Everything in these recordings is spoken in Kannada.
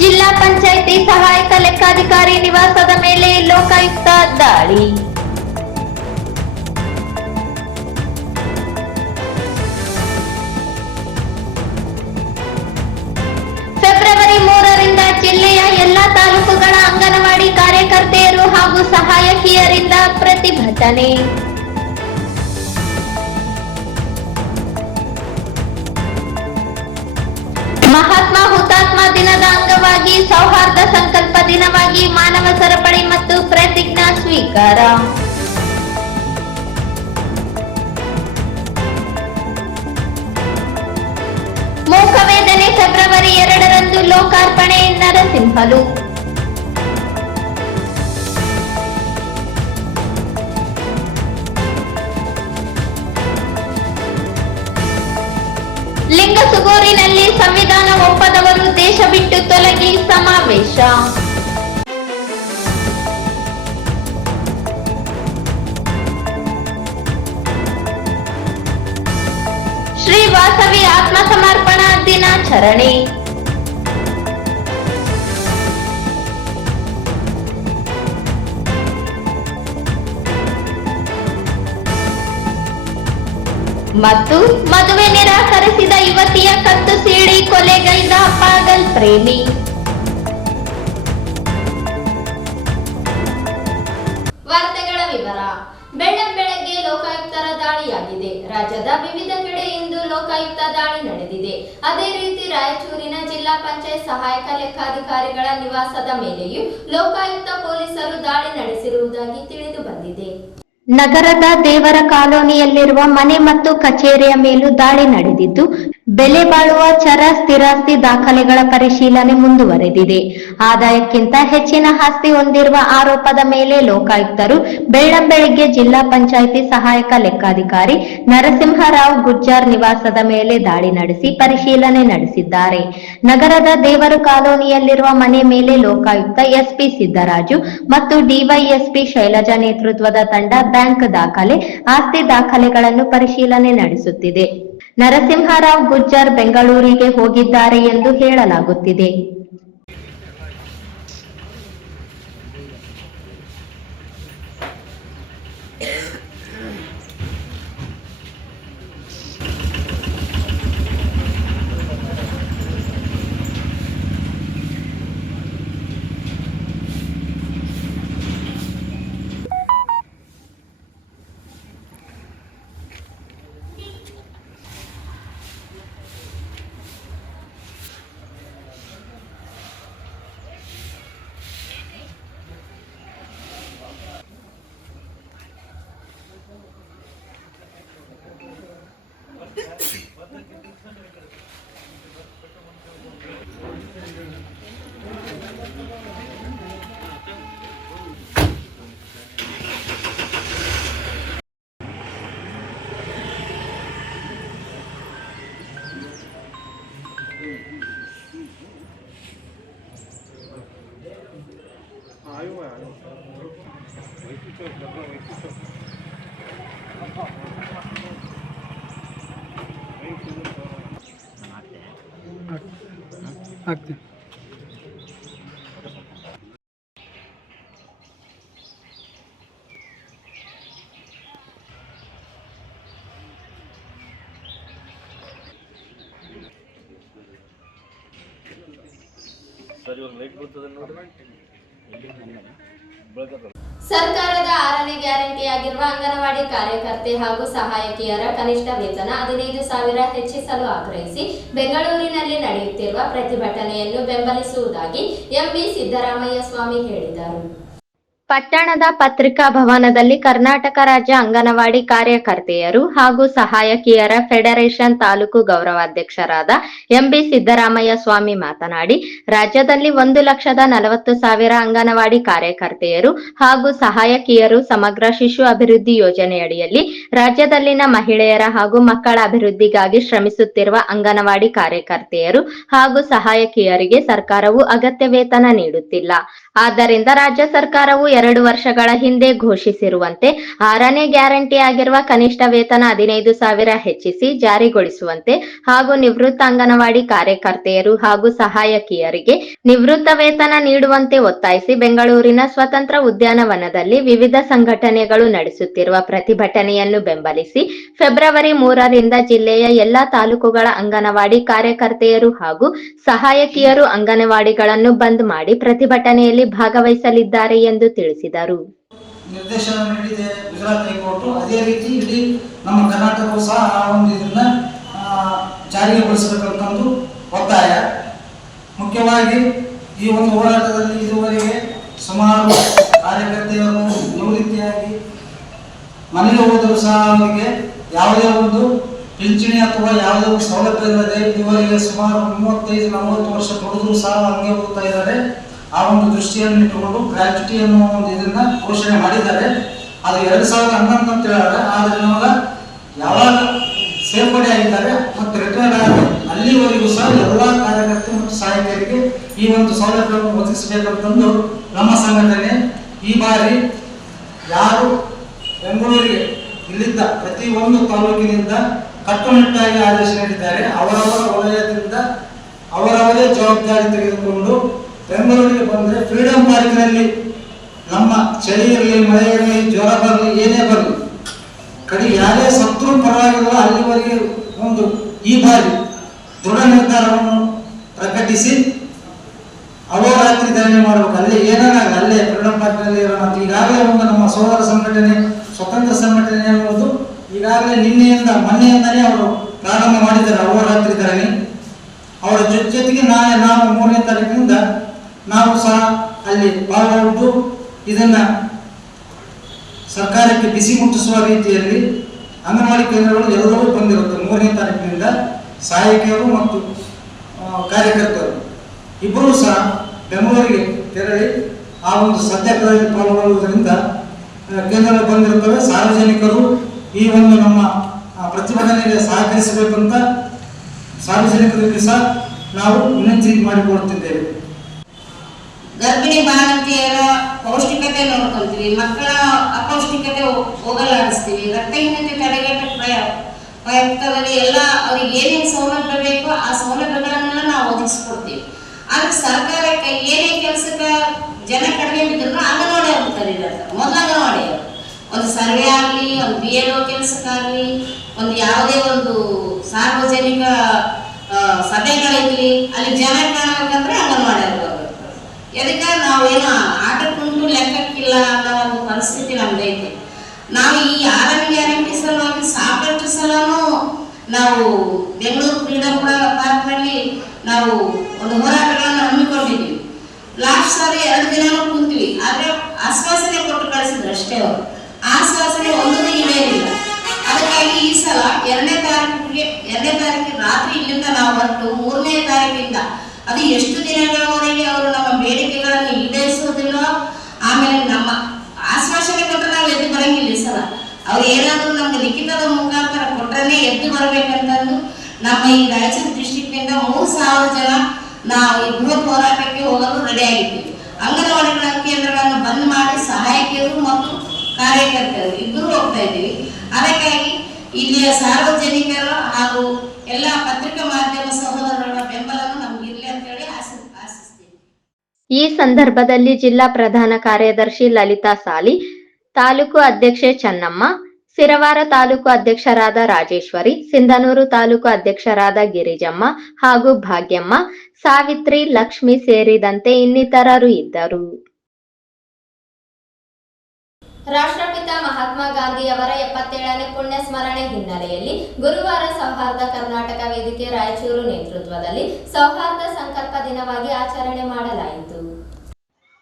ಜಿಲ್ಲಾ ಪಂಚಾಯಿತಿ ಸಹಾಯಕ ಲೆಕ್ಕಾಧಿಕಾರಿ ನಿವಾಸದ ಮೇಲೆ ಲೋಕಾಯುಕ್ತ ದಾಳಿ. ಫೆಬ್ರವರಿ 3ರಿಂದ ಜಿಲ್ಲೆಯ ಎಲ್ಲಾ ತಾಲೂಕುಗಳ ಅಂಗನವಾಡಿ ಕಾರ್ಯಕರ್ತೆಯರು ಹಾಗೂ ಸಹಾಯಕಿಯರಿಂದ ಪ್ರತಿಭಟನೆ. ಮಹಾತ್ಮ ಹುತಾತ್ಮ ದಿನದ ಅಂಗವಾಗಿ ಸೌಹಾರ್ದ ಸಂಕಲ್ಪ ದಿನವಾಗಿ ಮಾನವ ಸರಪಳಿ ಮತ್ತು ಪ್ರತಿಜ್ಞಾ ಸ್ವೀಕಾರ. ಮೂಕವೇದನೆ ಫೆಬ್ರವರಿ 2ರಂದು ಲೋಕಾರ್ಪಣೆ ನರಸಿಂಹಲು. ಲಿಂಗಸುಗೂರಿನಲ್ಲಿ ಸಂವಿಧಾನ ಒಪ್ಪದವರು ದೇಶ ಬಿಟ್ಟು ತೊಲಗಿ ಸಮಾವೇಶ. ಶ್ರೀ ವಾಸವಿ ಆತ್ಮ ಸಮರ್ಪಣಾ ದಿನಾಚರಣೆ. ಮತ್ತು ಮದುವೆ ನಿರಾಕರಿಸಿದ ಯುವತಿಯ ಕತ್ತು ಸೀಳಿ ಕೊಲೆಗೈದ ಪಾಗಲ್ ಪ್ರೇಮಿ. ವಾರ್ತೆಗಳ ವಿವರ. ಬೆಳ್ಳಂಬೆಳಗ್ಗೆ ಲೋಕಾಯುಕ್ತರ ದಾಳಿಯಾಗಿದೆ. ರಾಜ್ಯದ ವಿವಿಧ ಕಡೆ ಇಂದು ಲೋಕಾಯುಕ್ತ ದಾಳಿ ನಡೆದಿದೆ. ಅದೇ ರೀತಿ ರಾಯಚೂರಿನ ಜಿಲ್ಲಾ ಪಂಚಾಯತ್ ಸಹಾಯಕ ಲೆಕ್ಕಾಧಿಕಾರಿಗಳ ನಿವಾಸದ ಮೇಲೆಯೂ ಲೋಕಾಯುಕ್ತ ಪೊಲೀಸರು ದಾಳಿ ನಡೆಸಿರುವುದಾಗಿ ತಿಳಿದು ಬಂದಿದೆ. ನಗರದ ದೇವರ ಕಾಲೋನಿಯಲ್ಲಿರುವ ಮನೆ ಮತ್ತು ಕಚೇರಿಯ ಮೇಲೂ ದಾಳಿ ನಡೆದಿದ್ದು, ಬೆಲೆ ಬಾಳುವ ಚರ ಸ್ಥಿರಾಸ್ತಿ ದಾಖಲೆಗಳ ಪರಿಶೀಲನೆ ಮುಂದುವರೆದಿದೆ. ಆದಾಯಕ್ಕಿಂತ ಹೆಚ್ಚಿನ ಆಸ್ತಿ ಹೊಂದಿರುವ ಆರೋಪದ ಮೇಲೆ ಲೋಕಾಯುಕ್ತರು ಬೆಳ್ಳಂಬೆಳಗ್ಗೆ ಜಿಲ್ಲಾ ಪಂಚಾಯಿತಿ ಸಹಾಯಕ ಲೆಕ್ಕಾಧಿಕಾರಿ ನರಸಿಂಹರಾವ್ ಗುಜ್ಜಾರ್ ನಿವಾಸದ ಮೇಲೆ ದಾಳಿ ನಡೆಸಿ ಪರಿಶೀಲನೆ ನಡೆಸಿದ್ದಾರೆ. ನಗರದ ದೇವರ ಕಾಲೋನಿಯಲ್ಲಿರುವ ಮನೆ ಮೇಲೆ ಲೋಕಾಯುಕ್ತ ಎಸ್ಪಿ ಸಿದ್ದರಾಜು ಮತ್ತು ಡಿವೈಎಸ್ಪಿ ಶೈಲಜಾ ನೇತೃತ್ವದ ತಂಡ ಬ್ಯಾಂಕ್ ದಾಖಲೆ, ಆಸ್ತಿ ದಾಖಲೆಗಳನ್ನು ಪರಿಶೀಲನೆ ನಡೆಸುತ್ತಿದೆ. ನರಸಿಂಹರಾವ್ ಗುಜ್ಜರ್ ಬೆಂಗಳೂರಿಗೆ ಹೋಗಿದ್ದಾರೆ ಎಂದು ಹೇಳಲಾಗುತ್ತಿದೆ. ಆಗ್ತದೆ. ಸರ್ಕಾರದ 6ನೇ ಗ್ಯಾರಂಟಿಯಾಗಿರುವ ಅಂಗನವಾಡಿ ಕಾರ್ಯಕರ್ತೆ ಹಾಗೂ ಸಹಾಯಕಿಯರ ಕನಿಷ್ಠ ವೇತನ 15,000 ಹೆಚ್ಚಿಸಲು ಆಗ್ರಹಿಸಿ ಬೆಂಗಳೂರಿನಲ್ಲಿ ನಡೆಯುತ್ತಿರುವ ಪ್ರತಿಭಟನೆಯನ್ನು ಬೆಂಬಲಿಸುವುದಾಗಿ ಎಂಬಿ ಸಿದ್ದರಾಮಯ್ಯ ಸ್ವಾಮಿ ಹೇಳಿದರು. ಪಟ್ಟಣದ ಪತ್ರಿಕಾ ಭವನದಲ್ಲಿ ಕರ್ನಾಟಕ ರಾಜ್ಯ ಅಂಗನವಾಡಿ ಕಾರ್ಯಕರ್ತೆಯರು ಹಾಗೂ ಸಹಾಯಕಿಯರ ಫೆಡರೇಷನ್ ತಾಲೂಕು ಗೌರವಾಧ್ಯಕ್ಷರಾದ ಎಂಬಿ ಸಿದ್ದರಾಮಯ್ಯ ಸ್ವಾಮಿ ಮಾತನಾಡಿ, ರಾಜ್ಯದಲ್ಲಿ 1,40,40,000 ಅಂಗನವಾಡಿ ಕಾರ್ಯಕರ್ತೆಯರು ಹಾಗೂ ಸಹಾಯಕಿಯರು ಸಮಗ್ರ ಶಿಶು ಅಭಿವೃದ್ಧಿ ಯೋಜನೆಯಡಿಯಲ್ಲಿ ರಾಜ್ಯದಲ್ಲಿನ ಮಹಿಳೆಯರ ಹಾಗೂ ಮಕ್ಕಳ ಅಭಿವೃದ್ಧಿಗಾಗಿ ಶ್ರಮಿಸುತ್ತಿರುವ ಅಂಗನವಾಡಿ ಕಾರ್ಯಕರ್ತೆಯರು ಹಾಗೂ ಸಹಾಯಕಿಯರಿಗೆ ಸರ್ಕಾರವು ಅಗತ್ಯ ವೇತನ ನೀಡುತ್ತಿಲ್ಲ. ಆದ್ದರಿಂದ ರಾಜ್ಯ ಸರ್ಕಾರವು 2 ವರ್ಷಗಳ ಹಿಂದೆ ಘೋಷಿಸಿರುವಂತೆ 6ನೇ ಗ್ಯಾರಂಟಿ ಆಗಿರುವ ಕನಿಷ್ಠ ವೇತನ 15,000 ಹೆಚ್ಚಿಸಿ ಜಾರಿಗೊಳಿಸುವಂತೆ ಹಾಗೂ ನಿವೃತ್ತ ಅಂಗನವಾಡಿ ಕಾರ್ಯಕರ್ತೆಯರು ಹಾಗೂ ಸಹಾಯಕಿಯರಿಗೆ ನಿವೃತ್ತ ವೇತನ ನೀಡುವಂತೆ ಒತ್ತಾಯಿಸಿ ಬೆಂಗಳೂರಿನ ಸ್ವತಂತ್ರ ಉದ್ಯಾನವನದಲ್ಲಿ ವಿವಿಧ ಸಂಘಟನೆಗಳು ನಡೆಸುತ್ತಿರುವ ಪ್ರತಿಭಟನೆಯನ್ನು ಬೆಂಬಲಿಸಿ ಫೆಬ್ರವರಿ 3ರಿಂದ ಜಿಲ್ಲೆಯ ಎಲ್ಲಾ ತಾಲೂಕುಗಳ ಅಂಗನವಾಡಿ ಕಾರ್ಯಕರ್ತೆಯರು ಹಾಗೂ ಸಹಾಯಕಿಯರು ಅಂಗನವಾಡಿಗಳನ್ನು ಬಂದ್ ಮಾಡಿ ಪ್ರತಿಭಟನೆಯಲ್ಲಿ ಭಾಗವಹಿಸಲಿದ್ದಾರೆ ಎಂದು ತಿಳಿಸಿದರು. ನಿರ್ದೇಶನ ನೀಡಿದೆ ಗುಜರಾತ್ ಹೈಕೋರ್ಟ್. ಅದೇ ರೀತಿ ಇಡೀ ನಮ್ಮ ಕರ್ನಾಟಕವು ಸಹ ಆ ಒಂದು ಇದನ್ನ ಜಾರಿಗೊಳಿಸಬೇಕಂತಂದು ಒತ್ತಾಯ. ಮುಖ್ಯವಾಗಿ ಈ ಒಂದು ಹೋರಾಟದಲ್ಲಿ ಇದುವರೆಗೆ ಸುಮಾರು ಕಾರ್ಯಕರ್ತೆಯರು ನಿವೃತ್ತಿಯಾಗಿ ಮನೆಗೆ ಹೋದರೂ ಸಹ ಅವರಿಗೆ ಯಾವುದೇ ಒಂದು ಪಿಂಚಣಿ ಅಥವಾ ಯಾವುದೇ ಒಂದು ಸೌಲಭ್ಯ ಇಲ್ಲದೆ ಇದುವರೆಗೆ ಸುಮಾರು 35-40 ವರ್ಷ ತೊಡದರೂ ಸಹ ಹಂಗೆ ಹೋಗ್ತಾ ಇದ್ದಾರೆ. ಆ ಒಂದು ದೃಷ್ಟಿಯನ್ನು ಇಟ್ಟುಕೊಂಡು ಗ್ರಾಚ್ಯುಟಿ ಅನ್ನುವ ಒಂದು ಇದನ್ನ ಘೋಷಣೆ ಮಾಡಿದ್ದಾರೆ. ಅದು 2011 ಅಂತ ಹೇಳಿದ್ರೆ, ಆದರೆ ನಮಗೆ ಯಾವಾಗ ಸೇರ್ಪಡೆ ಆಗಿದ್ದಾರೆ ಮತ್ತು ರಿಟೈರ್ಡ್ ಆಗಿ ಅಲ್ಲಿವರೆಗೂ ಸಹ ಎಲ್ಲ ಕಾರ್ಯಕರ್ತೆ ಮತ್ತು ಸಹಾಯಕರಿಗೆ ಈ ಒಂದು ಸೌಲಭ್ಯವನ್ನು ಒದಗಿಸಬೇಕಂತಂದು ನಮ್ಮ ಸಂಘಟನೆ ಈ ಬಾರಿ ಯಾರು ಬೆಂಗಳೂರಿಗೆ ಇಲ್ಲಿದ್ದ ಪ್ರತಿಯೊಂದು ತಾಲೂಕಿನಿಂದ ಕಟ್ಟುನಿಟ್ಟಾಗಿ ಆದೇಶ ನೀಡಿದ್ದಾರೆ. ಅವರವರ ವಲಯದಿಂದ ಅವರವರೇ ಜವಾಬ್ದಾರಿ ತೆಗೆದುಕೊಂಡು ಬೆಂಗಳೂರಿಗೆ ಬಂದರೆ ಫ್ರೀಡಂ ಪಾರ್ಕ್ನಲ್ಲಿ ನಮ್ಮ ಚಳಿ ಇರಲಿ, ಮಳೆ ಇರಲಿ, ಜ್ವರ ಬರಲಿ, ಏನೇ ಬರಲಿ, ಕಡೆಗೆ ಯಾರೇ ಸತ್ರು ಪರವಾಗಿಲ್ಲ, ಅಲ್ಲಿವರೆಗೆ ಒಂದು ಈ ಬಾರಿ ದೃಢ ನಿರ್ಧಾರವನ್ನು ಪ್ರಕಟಿಸಿ ಅಹೋರಾತ್ರಿ ಧರಣಿ ಮಾಡಬೇಕು. ಅಲ್ಲಿ ಏನಾಗಲ್ಲ, ಅಲ್ಲೇ ಫ್ರೀಡಂ ಪಾರ್ಕ್ನಲ್ಲಿ ಇರೋಣ. ಈಗಾಗಲೇ ಒಂದು ನಮ್ಮ ಸೋದರ ಸಂಘಟನೆ ಸ್ವತಂತ್ರ ಸಂಘಟನೆ ಅನ್ನುವುದು ಈಗಾಗಲೇ ಮೊನ್ನೆಯಿಂದಲೇ ಅವರು ಪ್ರಾರಂಭ ಮಾಡಿದ್ದಾರೆ ಅಹೋರಾತ್ರಿ ಧರಣಿ. ಅವರ ಜೊತೆಗೆ ನಾವು 3ನೇ ತಾರೀಕಿನಿಂದ ನಾವು ಸಹ ಅಲ್ಲಿ ಪಾಲ್ಗೊಂಡು ಇದನ್ನ ಸರ್ಕಾರಕ್ಕೆ ಬಿಸಿ ಮುಟ್ಟಿಸುವ ರೀತಿಯಲ್ಲಿ ಅಂಗನವಾಡಿ ಕೇಂದ್ರಗಳು ಎಲ್ಲರೂ ಬಂದಿರುತ್ತೆ. 3ನೇ ತಾರೀಕಿನಿಂದ ಸಹಾಯಕಿಯರು ಮತ್ತು ಕಾರ್ಯಕರ್ತರು ಇಬ್ಬರೂ ಸಹ ಬೆಂಗಳೂರಿಗೆ ತೆರಳಿ ಆ ಒಂದು ಸತ್ಯಾಗ್ರಹದಲ್ಲಿ ಪಾಲ್ಗೊಳ್ಳುವುದರಿಂದ ಕೇಂದ್ರಗಳು ಬಂದಿರುತ್ತವೆ. ಸಾರ್ವಜನಿಕರು ಈ ಒಂದು ನಮ್ಮ ಪ್ರತಿಭಟನೆಗೆ ಸಹಕರಿಸಬೇಕಂತ ಸಾರ್ವಜನಿಕರಿಗೆ ಸಹ ನಾವು ವಿನಂತಿ ಮಾಡಿಕೊಡ್ತಿದ್ದೇವೆ. ಗರ್ಭಿಣಿ ಬಾಣಂತಿಯರ ಪೌಷ್ಟಿಕತೆ ನೋಡ್ಕೊಂತೀವಿ, ಮಕ್ಕಳ ಅಪೌಷ್ಟಿಕತೆ ಹೋಗಲಾಡಿಸ್ತೀವಿ, ರಕ್ತಹೀನತೆ ತಡೆಗಟ್ಟುವ ಪ್ರಯತ್ನದಲ್ಲಿ ಎಲ್ಲ ಅವ್ರಿಗೆ ಏನೇನು ಸೌಲಭ್ಯ ಬೇಕೋ ಆ ಸೌಲಭ್ಯಗಳನ್ನೆಲ್ಲ ನಾವು ಒದಗಿಸ್ಕೊಡ್ತೀವಿ. ಆದ್ರೆ ಸರ್ಕಾರಕ್ಕೆ ಏನೇ ಕೆಲಸಕ್ಕೆ ಜನ ಕಡಿಮೆ ಬಿದ್ದರೂ ಅಂಗನವಾಡಿ ಅವ್ರು ಕರೀತಾರೆ. ಮೊದಲು ಅಂಗನವಾಡಿಯವರು ಒಂದು ಸರ್ವೆ ಆಗಲಿ, ಒಂದು BLO ಕೆಲಸಕ್ಕಾಗಲಿ, ಒಂದು ಯಾವುದೇ ಒಂದು ಸಾರ್ವಜನಿಕ ಸಭೆಗಳಿರಲಿ, ಅಲ್ಲಿ ಜನ ಕಾಣಬೇಕಂದ್ರೆ ಅಂಗನವಾಡಿ ಅವರು. ಅದಕ್ಕೆ ನಾವೇನು ಆಟಕ್ಕುಂಟು ಲೆಕ್ಕಕ್ಕಿಲ್ಲ ಅನ್ನೋ ಒಂದು ಪರಿಸ್ಥಿತಿ ನಮ್ದೈತಿ. ನಾವು ಈ 6ನೇ ಗ್ಯಾರಂಟಿ ಸಲುವಾಗಿ ಸಾಕಷ್ಟು ಸಲನೂ ನಾವು ಬೆಂಗಳೂರು ಫ್ರೀಡಂ ಪಾರ್ಕ್ನಲ್ಲಿ ನಾವು ಒಂದು ಹೋರಾಟಗಳನ್ನು ಹಮ್ಮಿಕೊಂಡಿದ್ದೀವಿ. ಲಾಸ್ಟ್ ಸಾರಿ 2 ದಿನನೂ ಕುಂತೀವಿ, ಆದರೆ ಆಶ್ವಾಸನೆ ಕೊಟ್ಟು ಕಳಿಸಿದ್ರು ಅಷ್ಟೇ. ಅವರು ಆಶ್ವಾಸನೆ ಒಂದೂ ಇಳಿಯಲಿಲ್ಲ. ಅದಕ್ಕಾಗಿ ಈ ಸಲ 2ನೇ ತಾರೀಕಿಗೆ ರಾತ್ರಿ ಇಲ್ಲಿಂದ ನಾವು ಹೊರಟು 3ನೇ ತಾರೀಕಿಂದ ಅದು ಎಷ್ಟು ದಿನಗಳವರೆಗೆ ಅವರು ನಮ್ಮ ಬೇಡಿಕೆಗಳನ್ನು ಈಡೇರಿಸೋದಿಲ್ಲ. ಆಮೇಲೆ ನಮ್ಮ ಆಶ್ವಾಸನೆ ಕೊಟ್ಟರೆ ನಾವು ಎದ್ದು ಬರಂಗಿಲ್ಲ. ಈ ಸಲ ಅವ್ರು ಏನಾದರೂ ನಮ್ಗೆ ಲಿಖಿತದ ಮುಖಾಂತರ ಕೊಟ್ಟರೆ ಎದ್ದು ಬರಬೇಕಂತಂದು ನಮ್ಮ ಈ ರಾಯಚೂರು ಡಿಸ್ಟ್ರಿಕ್ಟ್ನಿಂದ 3,000 ಜನ ನಾವು ಈ ಬೃಹತ್ ಹೋರಾಟಕ್ಕೆ ಹೋಗಲು ರೆಡಿ ಆಗಿದ್ದೀವಿ. ಅಂಗನವಾಡಿಗಳ ಕೇಂದ್ರಗಳನ್ನು ಬಂದ್ ಮಾಡಿ ಸಹಾಯಕಿಯರು ಮತ್ತು ಕಾರ್ಯಕರ್ತರು ಇಬ್ಬರು ಹೋಗ್ತಾ ಇದ್ದೀವಿ. ಅದಕ್ಕಾಗಿ ಇಲ್ಲಿಯ ಸಾರ್ವಜನಿಕರು ಹಾಗೂ ಎಲ್ಲ ಪತ್ರಿಕಾ ಮಾಧ್ಯಮ ಸಹೋದರರ ಬೆಂಬಲವನ್ನು ನಮ್ಗೆ ಇರಲಿ ಅಂತ ಹೇಳಿ ಆಶಿಸ್ತೀನಿ. ಈ ಸಂದರ್ಭದಲ್ಲಿ ಜಿಲ್ಲಾ ಪ್ರಧಾನ ಕಾರ್ಯದರ್ಶಿ ಲಲಿತಾ ಸಾಲಿ, ತಾಲೂಕು ಅಧ್ಯಕ್ಷೆ ಚನ್ನಮ್ಮ, ಸಿರವಾರ ತಾಲೂಕು ಅಧ್ಯಕ್ಷರಾದ ರಾಜೇಶ್ವರಿ, ಸಿಂಧನೂರು ತಾಲೂಕು ಅಧ್ಯಕ್ಷರಾದ ಗಿರಿಜಮ್ಮ ಹಾಗೂ ಭಾಗ್ಯಮ್ಮ, ಸಾವಿತ್ರಿ, ಲಕ್ಷ್ಮಿ ಸೇರಿದಂತೆ ಇನ್ನಿತರರು ಇದ್ದರು. ರಾಷ್ಟ್ರಪಿತ ಮಹಾತ್ಮ ಗಾಂಧಿಯವರ 77ನೇ ಪುಣ್ಯ ಸ್ಮರಣೆ ಹಿನ್ನೆಲೆಯಲ್ಲಿ ಗುರುವಾರ ಸೌಹಾರ್ದ ಕರ್ನಾಟಕ ವೇದಿಕೆ ರಾಯಚೂರು ನೇತೃತ್ವದಲ್ಲಿ ಸೌಹಾರ್ದ ಸಂಕಲ್ಪ ದಿನವಾಗಿ ಆಚರಣೆ ಮಾಡಲಾಯಿತು.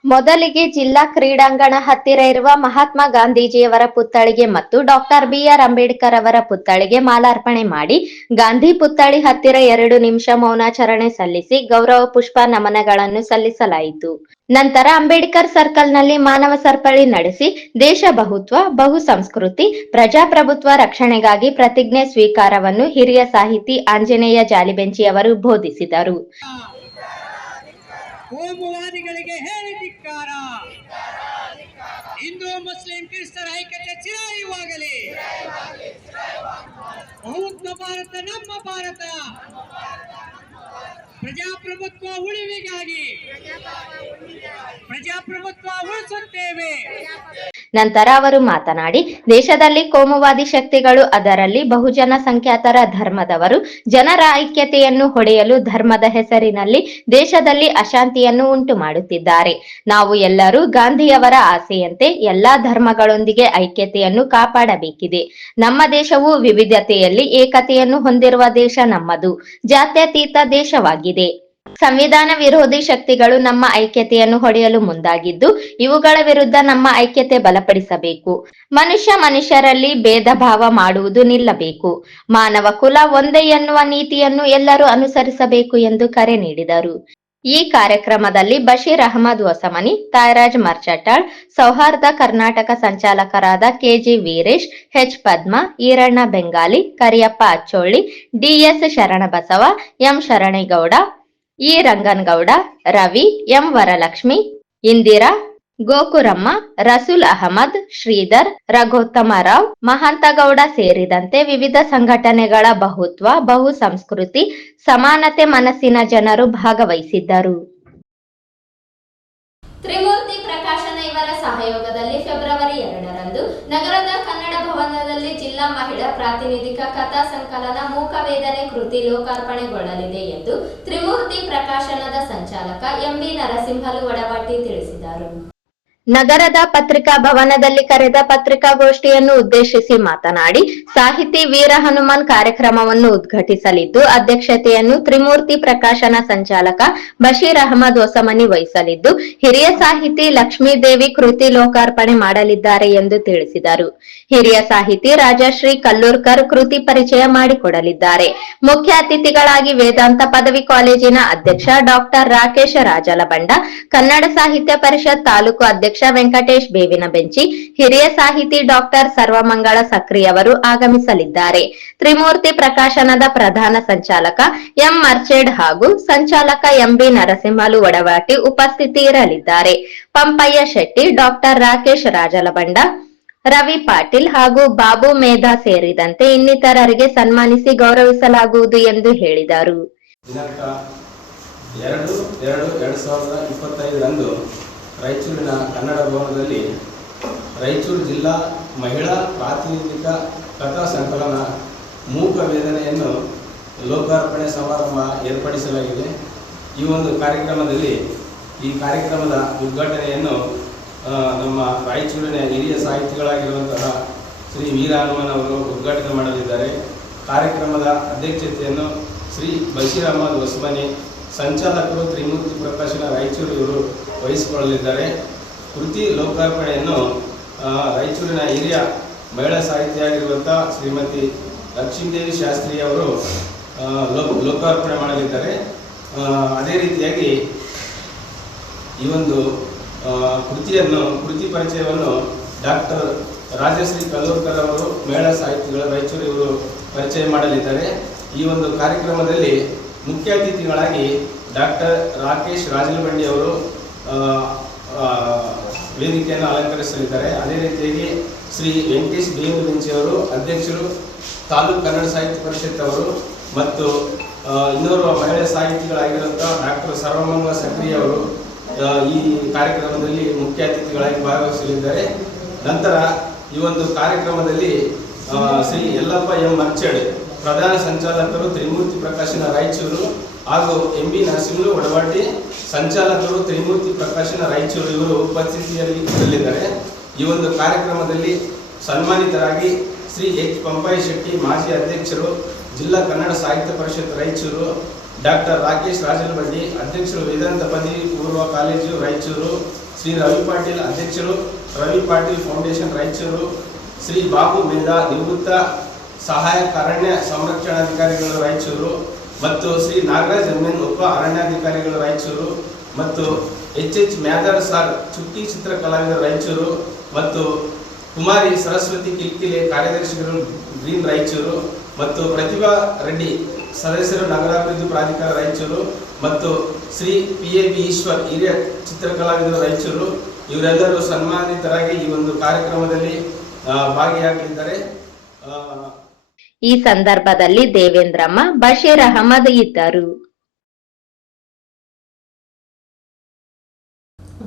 ಮೊದಲಿಗೆ ಜಿಲ್ಲಾ ಕ್ರೀಡಾಂಗಣ ಹತ್ತಿರ ಇರುವ ಮಹಾತ್ಮ ಗಾಂಧೀಜಿಯವರ ಪುತ್ಥಳಿಗೆ ಮತ್ತು ಡಾಕ್ಟರ್ BR ಅಂಬೇಡ್ಕರ್ ಅವರ ಪುತ್ಥಳಿಗೆ ಮಾಲಾರ್ಪಣೆ ಮಾಡಿ ಗಾಂಧಿ ಪುತ್ಥಳಿ ಹತ್ತಿರ 2 ನಿಮಿಷ ಮೌನಾಚರಣೆ ಸಲ್ಲಿಸಿ ಗೌರವ ಪುಷ್ಪ ನಮನಗಳನ್ನು ಸಲ್ಲಿಸಲಾಯಿತು. ನಂತರ ಅಂಬೇಡ್ಕರ್ ಸರ್ಕಲ್ನಲ್ಲಿ ಮಾನವ ಸರಪಳಿ ನಡೆಸಿ ದೇಶ ಬಹುತ್ವ, ಬಹು ಸಂಸ್ಕೃತಿ, ಪ್ರಜಾಪ್ರಭುತ್ವ ರಕ್ಷಣೆಗಾಗಿ ಪ್ರತಿಜ್ಞೆ ಸ್ವೀಕಾರವನ್ನು ಹಿರಿಯ ಸಾಹಿತಿ ಆಂಜನೇಯ ಜಾಲಿಬೆಂಚಿಯವರು ಬೋಧಿಸಿದರು. ಕೋಮುವಾದಿಗಳಿಗೆ ಹೇಳಿ ಧಿಕ್ಕಾರ, ಹಿಂದೂ ಮುಸ್ಲಿಂ ಕ್ರಿಸ್ತರ ಐಕ್ಯತೆ ಚಿರಾಯುವಾಗಲಿ. ಬಹುತ್ವ ಭಾರತ ನಮ್ಮ ಭಾರತ. ಪ್ರಜಾಪ್ರಭುತ್ವ ಉಳಿವಿಗಾಗಿ ಪ್ರಜಾಪ್ರಭುತ್ವ ಉಳಿಸುತ್ತೇವೆ. ನಂತರ ಅವರು ಮಾತನಾಡಿ, ದೇಶದಲ್ಲಿ ಕೋಮುವಾದಿ ಶಕ್ತಿಗಳು, ಅದರಲ್ಲಿ ಬಹುಜನ ಸಂಖ್ಯಾತರ ಧರ್ಮದವರು ಜನರ ಐಕ್ಯತೆಯನ್ನು ಹೊಡೆಯಲು ಧರ್ಮದ ಹೆಸರಿನಲ್ಲಿ ದೇಶದಲ್ಲಿ ಅಶಾಂತಿಯನ್ನು ಉಂಟು ಮಾಡುತ್ತಿದ್ದಾರೆ. ನಾವು ಎಲ್ಲರೂ ಗಾಂಧಿಯವರ ಆಸೆಯಂತೆ ಎಲ್ಲಾ ಧರ್ಮಗಳೊಂದಿಗೆ ಐಕ್ಯತೆಯನ್ನು ಕಾಪಾಡಬೇಕಿದೆ. ನಮ್ಮ ದೇಶವು ವಿವಿಧತೆಯಲ್ಲಿ ಏಕತೆಯನ್ನು ಹೊಂದಿರುವ ದೇಶ. ನಮ್ಮದು ಜಾತ್ಯತೀತ ದೇಶವಾಗಿದೆ. ಸಂವಿಧಾನ ವಿರೋಧಿ ಶಕ್ತಿಗಳು ನಮ್ಮ ಐಕ್ಯತೆಯನ್ನು ಹೊಡೆಯಲು ಮುಂದಾಗಿದ್ದು, ಇವುಗಳ ವಿರುದ್ಧ ನಮ್ಮ ಐಕ್ಯತೆ ಬಲಪಡಿಸಬೇಕು. ಮನುಷ್ಯರಲ್ಲಿ ಭೇದ ಭಾವ ಮಾಡುವುದು ನಿಲ್ಲಬೇಕು. ಮಾನವ ಕುಲ ಒಂದೇ ಎನ್ನುವ ನೀತಿಯನ್ನು ಎಲ್ಲರೂ ಅನುಸರಿಸಬೇಕು ಎಂದು ಕರೆ ನೀಡಿದರು. ಈ ಕಾರ್ಯಕ್ರಮದಲ್ಲಿ ಬಶೀರ್ ಅಹಮದ್ ಹೊಸಮನಿ, ತಾಯರಾಜ್ ಮರ್ಚಟಾಳ್, ಸೌಹಾರ್ದ ಕರ್ನಾಟಕ ಸಂಚಾಲಕರಾದ K G Veeresh, H Padma, Iranna Bengali, Kariyappa Achcholi, D S Sharanabasava, M Sharanegowda, E Ranganagowda, Ravi, M Varalakshmi, Indira, Gokuramma, Rasool Ahmed, Shridhar, Raghottamrao, Mahantagowda ಸೇರಿದಂತೆ ವಿವಿಧ ಸಂಘಟನೆಗಳ ಬಹುತ್ವ, ಬಹು ಸಂಸ್ಕೃತಿ, ಸಮಾನತೆ ಮನಸ್ಸಿನ ಜನರು ಭಾಗವಹಿಸಿದ್ದರು. ತ್ರಿಮೂರ್ತಿ ಪ್ರಕಾಶನ ಇವರ ಸಹಯೋಗದಲ್ಲಿ ಫೆಬ್ರವರಿ 2ರಂದು ನಗರದ ಕನ್ನಡ ಭವನದಲ್ಲಿ ಜಿಲ್ಲಾ ಮಹಿಳಾ ಪ್ರಾತಿನಿಧಿಕ ಕಥಾ ಸಂಕಲನ ಮೂಕವೇದನೆ ಕೃತಿ ಲೋಕಾರ್ಪಣೆಗೊಳ್ಳಲಿದೆ ಎಂದು ತ್ರಿಮೂರ್ತಿ ಪ್ರಕಾಶನದ ಸಂಚಾಲಕ ಎಂಬಿ ನರಸಿಂಹಲು ವಡವಟ್ಟಿ ತಿಳಿಸಿದರು. ನಗರದ ಪತ್ರಿಕಾ ಭವನದಲ್ಲಿ ಕರೆದ ಪತ್ರಿಕಾಗೋಷ್ಠಿಯನ್ನು ಉದ್ದೇಶಿಸಿ ಮಾತನಾಡಿ, ಸಾಹಿತಿ ವೀರ ಹನುಮಾನ್ ಕಾರ್ಯಕ್ರಮವನ್ನು ಉದ್ಘಾಟಿಸಲಿದ್ದು, ಅಧ್ಯಕ್ಷತೆಯನ್ನು ತ್ರಿಮೂರ್ತಿ ಪ್ರಕಾಶನ ಸಂಚಾಲಕ ಬಶೀರ್ ಅಹಮದ್ ಹೊಸಮನಿ ವಹಿಸಲಿದ್ದು, ಹಿರಿಯ ಸಾಹಿತಿ ಲಕ್ಷ್ಮೀದೇವಿ ಕೃತಿ ಲೋಕಾರ್ಪಣೆ ಮಾಡಲಿದ್ದಾರೆ ಎಂದು ತಿಳಿಸಿದರು. ಹಿರಿಯ ಸಾಹಿತಿ ರಾಜಶ್ರೀ ಕಲ್ಲೂರ್ಕರ್ ಕೃತಿ ಪರಿಚಯ ಮಾಡಿಕೊಡಲಿದ್ದಾರೆ. ಮುಖ್ಯ ಅತಿಥಿಗಳಾಗಿ ವೇದಾಂತ ಪದವಿ ಕಾಲೇಜಿನ ಅಧ್ಯಕ್ಷ ಡಾಕ್ಟರ್ ರಾಕೇಶ್ ರಾಜಲಬಂಡ, ಕನ್ನಡ ಸಾಹಿತ್ಯ ಪರಿಷತ್ ತಾಲೂಕು ಅಧ್ಯಕ್ಷ ವೆಂಕಟೇಶ್ ಬೇವಿನ ಬೆಂಚಿ, ಹಿರಿಯ ಸಾಹಿತಿ ಡಾಕ್ಟರ್ ಸರ್ವಮಂಗಳ ಸಕ್ರಿಯವರು ಆಗಮಿಸಲಿದ್ದಾರೆ. ತ್ರಿಮೂರ್ತಿ ಪ್ರಕಾಶನದ ಪ್ರಧಾನ ಸಂಚಾಲಕ ಎಂ ಮರ್ಚೆಡ್ ಹಾಗೂ ಸಂಚಾಲಕ ಎಂಬಿ ನರಸಿಂಹಲು ವಡವಾಟಿ ಉಪಸ್ಥಿತಿ ಇರಲಿದ್ದಾರೆ. ಪಂಪಯ್ಯ ಶೆಟ್ಟಿ, ಡಾಕ್ಟರ್ ರಾಕೇಶ್ ರಾಜಲಬಂಡ, ರವಿ ಪಾಟೀಲ್ ಹಾಗೂ ಬಾಬು ಮೇಧಾ ಸೇರಿದಂತೆ ಇನ್ನಿತರರಿಗೆ ಸನ್ಮಾನಿಸಿ ಗೌರವಿಸಲಾಗುವುದು ಎಂದು ಹೇಳಿದರು. ದಿನಾಂಕ 2/2/2025ರಂದು ರಾಯಚೂರಿನ ಕನ್ನಡ ಭವನದಲ್ಲಿ ರಾಯಚೂರು ಜಿಲ್ಲಾ ಮಹಿಳಾ ಪ್ರಾತಿನಿಧಿಕ ಕಥಾ ಸಂಕಲನ ಮೂಕ ವೇದನೆಯನ್ನು ಲೋಕಾರ್ಪಣೆ ಸಮಾರಂಭ ಏರ್ಪಡಿಸಲಾಗಿದೆ. ಈ ಒಂದು ಕಾರ್ಯಕ್ರಮದಲ್ಲಿ ಈ ಕಾರ್ಯಕ್ರಮದ ಉದ್ಘಾಟನೆಯನ್ನು ನಮ್ಮ ರಾಯಚೂರಿನ ಹಿರಿಯ ಸಾಹಿತಿಗಳಾಗಿರುವಂತಹ ಶ್ರೀ ವೀರ ಹನುಮಾನ್ ಅವರು ಉದ್ಘಾಟನೆ ಮಾಡಲಿದ್ದಾರೆ. ಕಾರ್ಯಕ್ರಮದ ಅಧ್ಯಕ್ಷತೆಯನ್ನು ಶ್ರೀ ಬಶೀರ್ ಅಹಮದ್ ಹೊಸಮನಿ, ಸಂಚಾಲಕರು ತ್ರಿಮೂರ್ತಿ ಪ್ರಕಾಶನ ರಾಯಚೂರು ಇವರು ವಹಿಸಿಕೊಳ್ಳಲಿದ್ದಾರೆ. ಕೃತಿ ಲೋಕಾರ್ಪಣೆಯನ್ನು ರಾಯಚೂರಿನ ಹಿರಿಯ ಮಹಿಳಾ ಸಾಹಿತಿಯಾಗಿರುವಂಥ ಶ್ರೀಮತಿ ಲಕ್ಷ್ಮೀದೇವಿ ಶಾಸ್ತ್ರಿ ಅವರು ಲೋಕಾರ್ಪಣೆ ಮಾಡಲಿದ್ದಾರೆ. ಅದೇ ರೀತಿಯಾಗಿ ಈ ಒಂದು ಕೃತಿ ಪರಿಚಯವನ್ನು ಡಾಕ್ಟರ್ ರಾಜಶ್ರೀ ಕಲ್ಲೂರ್ಕರ್ ಅವರು ಮಹಿಳಾ ಸಾಹಿತಿಗಳು ರಾಯಚೂರು ಇವರು ಪರಿಚಯ ಮಾಡಲಿದ್ದಾರೆ. ಈ ಒಂದು ಕಾರ್ಯಕ್ರಮದಲ್ಲಿ ಮುಖ್ಯ ಅತಿಥಿಗಳಾಗಿ ಡಾಕ್ಟರ್ ರಾಕೇಶ್ ರಾಜಲಬಂಡಿ ಅವರು ವೇದಿಕೆಯನ್ನು ಅಲಂಕರಿಸಲಿದ್ದಾರೆ. ಅದೇ ರೀತಿಯಾಗಿ ಶ್ರೀ ವೆಂಕಟೇಶ್ ಬೇವಿನ ಬೆಂಚಿ ಅವರು ಅಧ್ಯಕ್ಷರು, ತಾಲೂಕು ಕನ್ನಡ ಸಾಹಿತ್ಯ ಪರಿಷತ್ ಅವರು, ಮತ್ತು ಇನ್ನೋರ್ವ ಮಹಿಳಾ ಸಾಹಿತಿಗಳಾಗಿರುವಂಥ ಡಾಕ್ಟರ್ ಸರ್ವಮಂಗಳ ಸಕ್ರಿಯ ಅವರು ಈ ಕಾರ್ಯಕ್ರಮದಲ್ಲಿ ಮುಖ್ಯ ಅತಿಥಿಗಳಾಗಿ ಭಾಗವಹಿಸಲಿದ್ದಾರೆ. ನಂತರ ಈ ಒಂದು ಕಾರ್ಯಕ್ರಮದಲ್ಲಿ ಶ್ರೀ ಯಲ್ಲಪ್ಪ ಎಂ ಮರ್ಚಡ್, ಪ್ರಧಾನ ಸಂಚಾಲಕರು ತ್ರಿಮೂರ್ತಿ ಪ್ರಕಾಶನ ರಾಯಚೂರು, ಹಾಗೂ ಎಂ ಬಿ ನರಸಿಂಹಲು ವಡವಾಟಿ, ಸಂಚಾಲಕರು ತ್ರಿಮೂರ್ತಿ ಪ್ರಕಾಶನ ರಾಯಚೂರು ಇವರು ಉಪಸ್ಥಿತಿಯಲ್ಲಿ ಇರಲಿದ್ದಾರೆ. ಈ ಒಂದು ಕಾರ್ಯಕ್ರಮದಲ್ಲಿ ಸನ್ಮಾನಿತರಾಗಿ ಶ್ರೀ ಎಚ್ ಪಂಪಯ್ಯ ಶೆಟ್ಟಿ, ಮಾಜಿ ಅಧ್ಯಕ್ಷರು, ಜಿಲ್ಲಾ ಕನ್ನಡ ಸಾಹಿತ್ಯ ಪರಿಷತ್ ರಾಯಚೂರು, ಡಾಕ್ಟರ್ ರಾಕೇಶ್ ರಾಜಲಬಂಡಿ, ಅಧ್ಯಕ್ಷರು ವೇದಾಂತ ಪದವಿ ಪೂರ್ವ ಕಾಲೇಜು ರಾಯಚೂರು, ಶ್ರೀ ರವಿ ಪಾಟೀಲ್, ಅಧ್ಯಕ್ಷರು ರವಿ ಪಾಟೀಲ್ ಫೌಂಡೇಶನ್ ರಾಯಚೂರು, ಶ್ರೀ ಬಾಬು ಮೇಧಾ, ನಿವೃತ್ತ ಸಹಾಯಕ ಅರಣ್ಯ ಸಂರಕ್ಷಣಾಧಿಕಾರಿಗಳು ರಾಯಚೂರು, ಮತ್ತು ಶ್ರೀ ನಾಗರಾಜ್ ಎಮ್ಎನ್, ಉಪ ಅರಣ್ಯಾಧಿಕಾರಿಗಳು ರಾಯಚೂರು, ಮತ್ತು ಎಚ್ ಮ್ಯಾದರ್ ಸಾರ್, ಚುಕ್ಕಿ ಚಿತ್ರ ಕಲಾವಿದರು ರಾಯಚೂರು, ಮತ್ತು ಕುಮಾರಿ ಸರಸ್ವತಿ ಕಿಲ್ಕಿಲೆ, ಕಾರ್ಯದರ್ಶಿಗಳು ಗ್ರೀನ್ ರಾಯಚೂರು, ಮತ್ತು ಪ್ರತಿಭಾ ರೆಡ್ಡಿ, ಸದಸ್ಯರು ನಗರಾಭಿವೃದ್ಧಿ ಪ್ರಾಧಿಕಾರ ರಾಯಚೂರು, ಮತ್ತು ಶ್ರೀ PAB ಈಶ್ವರ್, ಹಿರಿಯ ಚಿತ್ರಕಲಾವಿದರು ರಾಯಚೂರು ಇವರೆಲ್ಲರೂ ಸನ್ಮಾನಿತರಾಗಿ ಈ ಒಂದು ಕಾರ್ಯಕ್ರಮದಲ್ಲಿ ಭಾಗಿಯಾಗಲಿದ್ದಾರೆ. ಈ ಸಂದರ್ಭದಲ್ಲಿ ದೇವೇಂದ್ರಮ್ಮ, ಬಶೀರ್ ಅಹಮದ್ ಇದ್ದರು.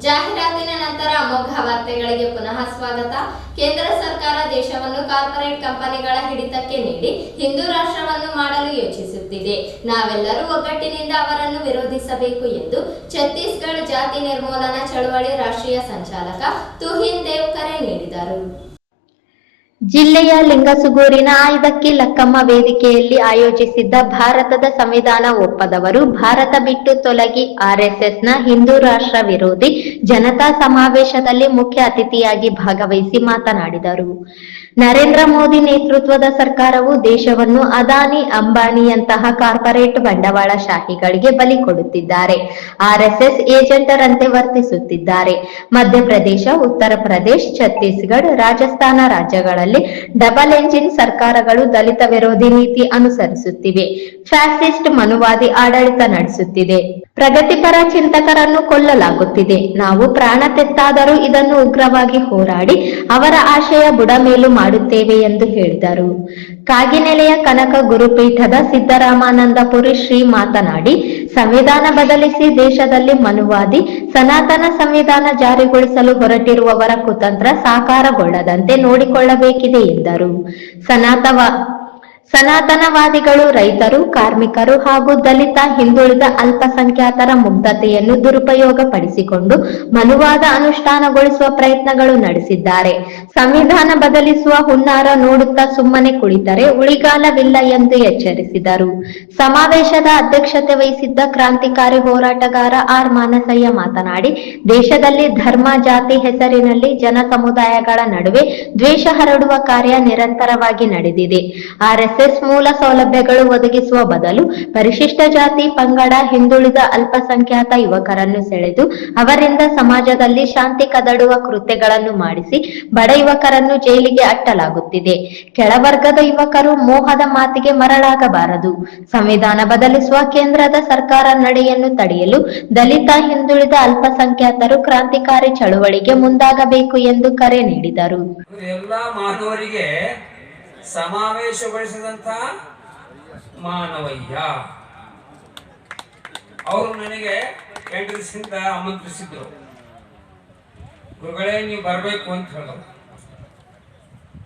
ಜಾಹೀರಾತಿನ ನಂತರ ಅಮೋಘ ವಾರ್ತೆಗಳಿಗೆ ಪುನಃ ಸ್ವಾಗತ. ಕೇಂದ್ರ ಸರ್ಕಾರ ದೇಶವನ್ನು ಕಾರ್ಪೊರೇಟ್ ಕಂಪನಿಗಳ ಹಿಡಿತಕ್ಕೆ ನೀಡಿ ಹಿಂದೂ ರಾಷ್ಟ್ರವನ್ನು ಮಾಡಲು ಯೋಚಿಸುತ್ತಿದೆ. ನಾವೆಲ್ಲರೂ ಒಗ್ಗಟ್ಟಿನಿಂದ ಅವರನ್ನು ವಿರೋಧಿಸಬೇಕು ಎಂದು ಛತ್ತೀಸ್ಗಢ ಜಾತಿ ನಿರ್ಮೂಲನಾ ಚಳವಳಿ ರಾಷ್ಟ್ರೀಯ ಸಂಚಾಲಕ ತುಹಿನ್ ದೇವ್ ಕರೆ ನೀಡಿದರು. ಜಿಲ್ಲೆಯ ಲಿಂಗಸುಗೂರಿನ ಆಯ್ದಕ್ಕಿ ಲಕ್ಕಮ್ಮ ವೇದಿಕೆಯಲ್ಲಿ ಆಯೋಜಿಸಿದ್ದ ಭಾರತದ ಸಂವಿಧಾನ ಒಪ್ಪದವರು ಭಾರತ ಬಿಟ್ಟು ತೊಲಗಿ ಆರ್ಎಸ್ಎಸ್ನ ಹಿಂದೂ ರಾಷ್ಟ್ರ ವಿರೋಧಿ ಜನತಾ ಸಮಾವೇಶದಲ್ಲಿ ಮುಖ್ಯ ಅತಿಥಿಯಾಗಿ ಭಾಗವಹಿಸಿ ಮಾತನಾಡಿದರು. ನರೇಂದ್ರ ಮೋದಿ ನೇತೃತ್ವದ ಸರ್ಕಾರವು ದೇಶವನ್ನು ಅದಾನಿ, ಅಂಬಾನಿಯಂತಹ ಕಾರ್ಪೊರೇಟ್ ಬಂಡವಾಳಶಾಹಿಗಳಿಗೆ ಬಲಿ ಕೊಡುತ್ತಿದ್ದಾರೆ. ಆರ್ಎಸ್ಎಸ್ ಏಜೆಂಟರಂತೆ ವರ್ತಿಸುತ್ತಿದ್ದಾರೆ. ಮಧ್ಯಪ್ರದೇಶ, ಉತ್ತರ ಪ್ರದೇಶ, ಛತ್ತೀಸ್ಗಢ, ರಾಜಸ್ಥಾನ ರಾಜ್ಯಗಳಲ್ಲಿ ಡಬಲ್ ಎಂಜಿನ್ ಸರ್ಕಾರಗಳು ದಲಿತ ವಿರೋಧಿ ನೀತಿ ಅನುಸರಿಸುತ್ತಿವೆ. ಫ್ಯಾಸಿಸ್ಟ್ ಮನುವಾದಿ ಆಡಳಿತ ನಡೆಸುತ್ತಿದೆ. ಪ್ರಗತಿಪರ ಚಿಂತಕರನ್ನು ಕೊಲ್ಲಲಾಗುತ್ತಿದೆ. ನಾವು ಪ್ರಾಣ ತೆತ್ತಾದರೂ ಇದನ್ನು ಉಗ್ರವಾಗಿ ಹೋರಾಡಿ ಅವರ ಆಶಯ ಬುಡಮೇಲು ಮಾಡುತ್ತೇವೆ ಎಂದು ಹೇಳಿದರು. ಕಾಗಿನೆಲೆಯ ಕನಕ ಗುರುಪೀಠದ ಸಿದ್ದರಾಮಾನಂದಪುರಿ ಶ್ರೀ ಮಾತನಾಡಿ, ಸಂವಿಧಾನ ಬದಲಿಸಿ ದೇಶದಲ್ಲಿ ಮನುವಾದಿ ಸನಾತನ ಸಂವಿಧಾನ ಜಾರಿಗೊಳಿಸಲು ಹೊರಟಿರುವವರ ಕುತಂತ್ರ ಸಾಕಾರಗೊಳ್ಳದಂತೆ ನೋಡಿಕೊಳ್ಳಬೇಕಿದೆ ಎಂದರು. ಸನಾತನವಾದಿಗಳು ರೈತರು, ಕಾರ್ಮಿಕರು ಹಾಗೂ ದಲಿತ, ಹಿಂದುಳಿದ ಅಲ್ಪಸಂಖ್ಯಾತರ ಮುಗ್ಧತೆಯನ್ನು ದುರುಪಯೋಗಪಡಿಸಿಕೊಂಡು ಮನುವಾದ ಅನುಷ್ಠಾನಗೊಳಿಸುವ ಪ್ರಯತ್ನಗಳು ನಡೆಸಿದ್ದಾರೆ. ಸಂವಿಧಾನ ಬದಲಿಸುವ ಹುನ್ನಾರ ನೋಡುತ್ತಾ ಸುಮ್ಮನೆ ಕುಳಿತರೆ ಉಳಿಗಾಲವಿಲ್ಲ ಎಂದು ಎಚ್ಚರಿಸಿದರು. ಸಮಾವೇಶದ ಅಧ್ಯಕ್ಷತೆ ವಹಿಸಿದ್ದ ಕ್ರಾಂತಿಕಾರಿ ಹೋರಾಟಗಾರ ಆರ್ ಮಾನಸಯ್ಯ ಮಾತನಾಡಿ, ದೇಶದಲ್ಲಿ ಧರ್ಮ, ಜಾತಿ ಹೆಸರಿನಲ್ಲಿ ಜನ ಸಮುದಾಯಗಳ ನಡುವೆ ದ್ವೇಷ ಹರಡುವ ಕಾರ್ಯ ನಿರಂತರವಾಗಿ ನಡೆದಿದೆ. ಆರ್ಎಸ್ಎಸ್ ಮೂಲ ಸೌಲಭ್ಯಗಳು ಒದಗಿಸುವ ಬದಲು ಪರಿಶಿಷ್ಟ ಜಾತಿ, ಪಂಗಡ, ಹಿಂದುಳಿದ ಅಲ್ಪಸಂಖ್ಯಾತ ಯುವಕರನ್ನು ಸೆಳೆದು ಅವರಿಂದ ಸಮಾಜದಲ್ಲಿ ಶಾಂತಿ ಕದಡುವ ಕೃತ್ಯಗಳನ್ನು ಮಾಡಿಸಿ ಬಡ ಯುವಕರನ್ನು ಜೈಲಿಗೆ ಅಟ್ಟಲಾಗುತ್ತಿದೆ. ಕೆಳವರ್ಗದ ಯುವಕರು ಮೋಹದ ಮಾತಿಗೆ ಮರಳಾಗಬಾರದು. ಸಂವಿಧಾನ ಬದಲಿಸುವ ಕೇಂದ್ರದ ಸರ್ಕಾರ ನಡೆಯನ್ನು ತಡೆಯಲು ದಲಿತ, ಹಿಂದುಳಿದ ಅಲ್ಪಸಂಖ್ಯಾತರು ಕ್ರಾಂತಿಕಾರಿ ಚಳುವಳಿಗೆ ಮುಂದಾಗಬೇಕು ಎಂದು ಕರೆ ನೀಡಿದರು. ಎಲ್ಲಾ ಮಾನವರಿಗೆ ಸಮಾವೇಶಗೊಳಿಸಿದಂತ ಮಾನವಯ್ಯ ಅವರು ನನಗೆ 8 ದಿವಸದಿಂದ ಆಮಂತ್ರಿಸಿದ್ರು. ಗುರುಗಳೇ, ನೀವು ಬರಬೇಕು ಅಂತ ಹೇಳಿದ್ರು.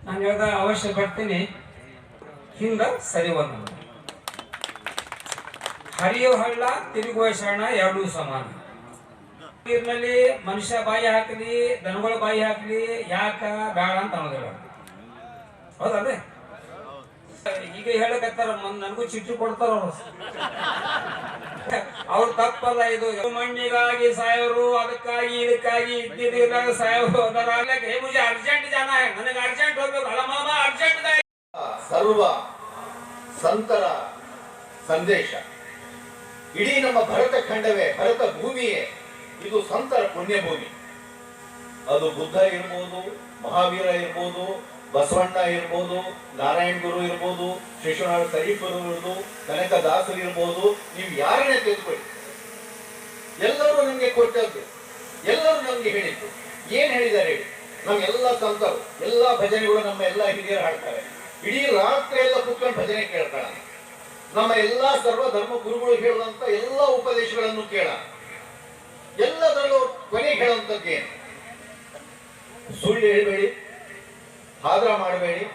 ನಾನು ಹೇಳ್ದ, ಅವಶ್ಯ ಬರ್ತೀನಿ. ಹಿಂದ ಸರಿವಲ್ಲ. ಹರಿಯೋ ಹಳ್ಳ, ತಿರುಗುವ ಶರಣ ಎರಡೂ ಸಮಾನ. ನೀರಿನಲ್ಲಿ ಮನುಷ್ಯ ಬಾಯಿ ಹಾಕಲಿ, ದನಗಳ ಬಾಯಿ ಹಾಕಲಿ, ಯಾಕ ಬೇಡ ಅಂತ ಅನ್ನೋದಿಲ್ಲ. ಹೌದಲ್ರಿ? ಈಗ ಹೇಳಕತ್ತಾರ, ನನಗೂ ಚಿಟ್ಟಿ ಕೊಡ್ತಾರ ಅವ್ರು ತಪ್ಪಲ್ಲ. ಇದು ಮಣ್ಣಿಗಾಗಿ ಸಾಯೋರು, ಅದಕ್ಕಾಗಿ ಇದಕ್ಕಾಗಿ ಇದ್ದಿದ್ದಾಗ ಸಾಯೋರು. ಅರ್ಜೆಂಟ್ ಜನ, ನನಗೆ ಅರ್ಜೆಂಟ್ ಹೋಗ್ಬೇಕು, ಅಳಮಾಮ ಅರ್ಜೆಂಟ್. ಸರ್ವ ಸಂತರ ಸಂದೇಶ ಇಡೀ ನಮ್ಮ ಭರತ ಖಂಡವೇ, ಭರತ ಭೂಮಿಯೇ ಇದು ಸಂತರ ಪುಣ್ಯಭೂಮಿ. ಅದು ಬುದ್ಧ ಇರ್ಬೋದು, ಮಹಾವೀರ ಇರ್ಬೋದು, ಬಸವಣ್ಣ ಇರ್ಬೋದು, ನಾರಾಯಣ ಗುರು ಇರ್ಬೋದು, ಶಿಶುನಾಳ ಸರೀಫರು ಇರ್ಬೋದು, ಕನಕದಾಸರು ಇರ್ಬೋದು, ನೀವು ಯಾರನ್ನೇ ತೆಗೆದುಕೊಳ್ಳಿ, ಎಲ್ಲರೂ ನಮ್ಗೆ ಕೊಟ್ಟದ್ದು, ಎಲ್ಲರೂ ನಮ್ಗೆ ಹೇಳಿದ್ದು. ಏನ್ ಹೇಳಿದ್ದಾರೆ ಹೇಳಿ? ನಮ್ಮೆಲ್ಲ ಸಂತರು, ಎಲ್ಲಾ ಭಜನೆಗಳು ನಮ್ಮ ಎಲ್ಲ ಹಿರಿಯರು ಹಾಡ್ತಾರೆ. ಇಡೀ ರಾತ್ರಿ ಎಲ್ಲ ಕುತ್ಕೊಂಡು ಭಜನೆ ಕೇಳ್ತಾಳ. ನಮ್ಮ ಎಲ್ಲಾ ಸರ್ವ ಧರ್ಮ ಗುರುಗಳು ಹೇಳುವಂತ ಎಲ್ಲಾ ಉಪದೇಶಗಳನ್ನು ಕೇಳ. ಎಲ್ಲದರಲ್ಲೂ ಕೊನೆಗೆ ಹೇಳುವಂತದ್ದು ಏನು? ಸುಳ್ಳು ಹೇಳಬೇಡಿ, ಆದ್ರ ಮಾಡಬೇಡಿ,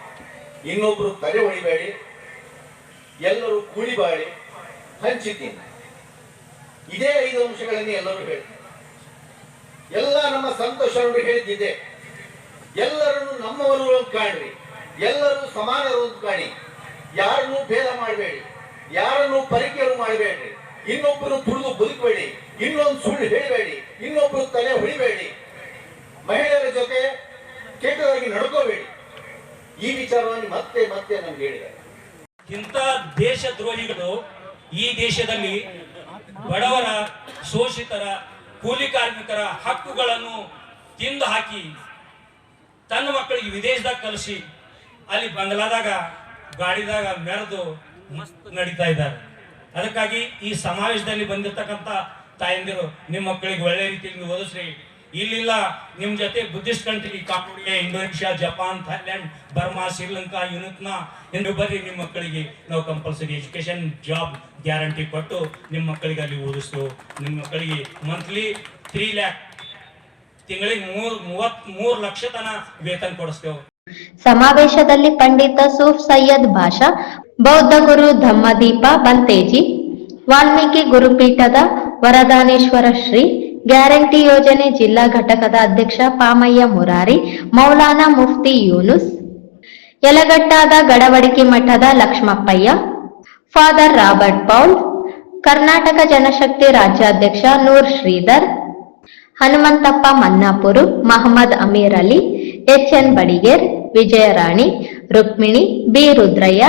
ಇನ್ನೊಬ್ರು ತಲೆ ಹೊಡಿಬೇಡಿ, ಎಲ್ಲರೂ ಕೂಡಿಬಾಳಿ, ಹಂಚಿ ತಿನ್ನಿ. ಇದೇ 5 ಅಂಶಗಳನ್ನು ಎಲ್ಲರೂ ಹೇಳ್ತಾರೆ. ಎಲ್ಲ ನಮ್ಮ ಸಂತ ಶರಣರು ಹೇಳಿದ್ದಿದೆ. ಎಲ್ಲರನ್ನು ನಮ್ಮವರು ಕಾಣ್ರಿ, ಎಲ್ಲರೂ ಸಮಾನರು ಅಂತ ಕಾಣಿ, ಯಾರನ್ನು ಭೇದ ಮಾಡಬೇಡಿ, ಯಾರನ್ನು ಪರಿಕೆಯರು ಮಾಡಬೇಡ್ರಿ, ಇನ್ನೊಬ್ಬರು ತುಳಿದು ಬದುಕಬೇಡಿ, ಇನ್ನೊಂದು ಸುಳ್ಳು ಹೇಳಬೇಡಿ, ಇನ್ನೊಬ್ಬರು ತಲೆ ಹೊಡಿಬೇಡಿ, ಮಹಿಳೆಯರ ಜೊತೆ ಕೆಟ್ಟದಾಗಿ ನಡ್ಕೋಬೇಡಿ. ಈ ವಿಚಾರವನ್ನು ಮತ್ತೆ ಮತ್ತೆ ನಮ್ಗೆ ಹೇಳಿದ್ದಾರೆ. ಇಂಥ ದೇಶದ್ರೋಹಿಗಳು ಈ ದೇಶದಲ್ಲಿ ಬಡವರ, ಶೋಷಿತರ, ಕೂಲಿ ಕಾರ್ಮಿಕರ ಹಕ್ಕುಗಳನ್ನು ತಿಂದು ಹಾಕಿ ತನ್ನ ಮಕ್ಕಳಿಗೆ ವಿದೇಶದಾಗ ಕಲಿಸಿ ಅಲ್ಲಿ ಬಂಗ್ಲಾದಾಗ ಗಾಡಿದಾಗ ಮೆರೆದು ಮಸ್ತ್ ನಡೀತಾ ಇದ್ದಾರೆ. ಅದಕ್ಕಾಗಿ ಈ ಸಮಾವೇಶದಲ್ಲಿ ಬಂದಿರತಕ್ಕಂಥ ತಾಯಂದಿರು, ನಿಮ್ಮ ಮಕ್ಕಳಿಗೆ ಒಳ್ಳೆ ರೀತಿಯಲ್ಲಿ ಓದಿಸ್ರಿ, ಇಲ್ಲಿಲ್ಲ ನಿಮ್ಮ ಜೊತೆ Buddhist country Cambodia, Indonesia, Japan, Thailand, Burma, Sri Lanka, ಯುನೂತ್ನ ಎಂದು ಬರ್ರಿ, ನಿಮ್ಮ ಮಕ್ಕಳಿಗೆ ನಾವು ಕಂಪಲ್ಸರಿ ಎಜುಕೇಶನ್ ಜಾಬ್ ಗ್ಯಾರಂಟಿ ಕೊಟ್ಟು ನಿಮ್ಮ ಮಕ್ಕಳಿಗೆ ಅಲ್ಲಿ ಓದಿಸ್ತೇವೆ. ನಿಮ್ಮ ಮಕ್ಕಳಿಗೆ ಮಂತ್ಲಿ 3 ಲ್ಯಾಕ್, ತಿಂಗಳಿಗೆ 33 ಲಕ್ಷ ತನ ವೇತನ ಕೊಡಿಸ್ತೇವೆ. ಸಮಾವೇಶದಲ್ಲಿ ಪಂಡಿತ ಸೂಫ್ ಸೈಯದ್ ಭಾಷಾ, ಬೌದ್ಧ ಗುರು ಧಮ್ಮದೀಪ ಬಂತೇಜಿ, ವಾಲ್ಮೀಕಿ ಗುರುಪೀಠದ ವರದಾನೇಶ್ವರ ಶ್ರೀ, ಗ್ಯಾರಂಟಿ ಯೋಜನೆ ಜಿಲ್ಲಾ ಘಟಕದ ಅಧ್ಯಕ್ಷ ಪಾಮಯ್ಯ ಮುರಾರಿ, ಮೌಲಾನಾ ಮುಫ್ತಿ ಯೂನುಸ್, ಯಲಗಟ್ಟಾದ ಗಡವಡಿಕಿ ಮಠದ Lakshmappayya, father Robert Paul, Karnataka Janashakti ರಾಜ್ಯಾಧ್ಯಕ್ಷ Noor Shridhar, Hanumanthappa Mannapuru, Mohammad Ameer Ali, H N Badiger, Vijayarani, Rukmini, B Rudrayya,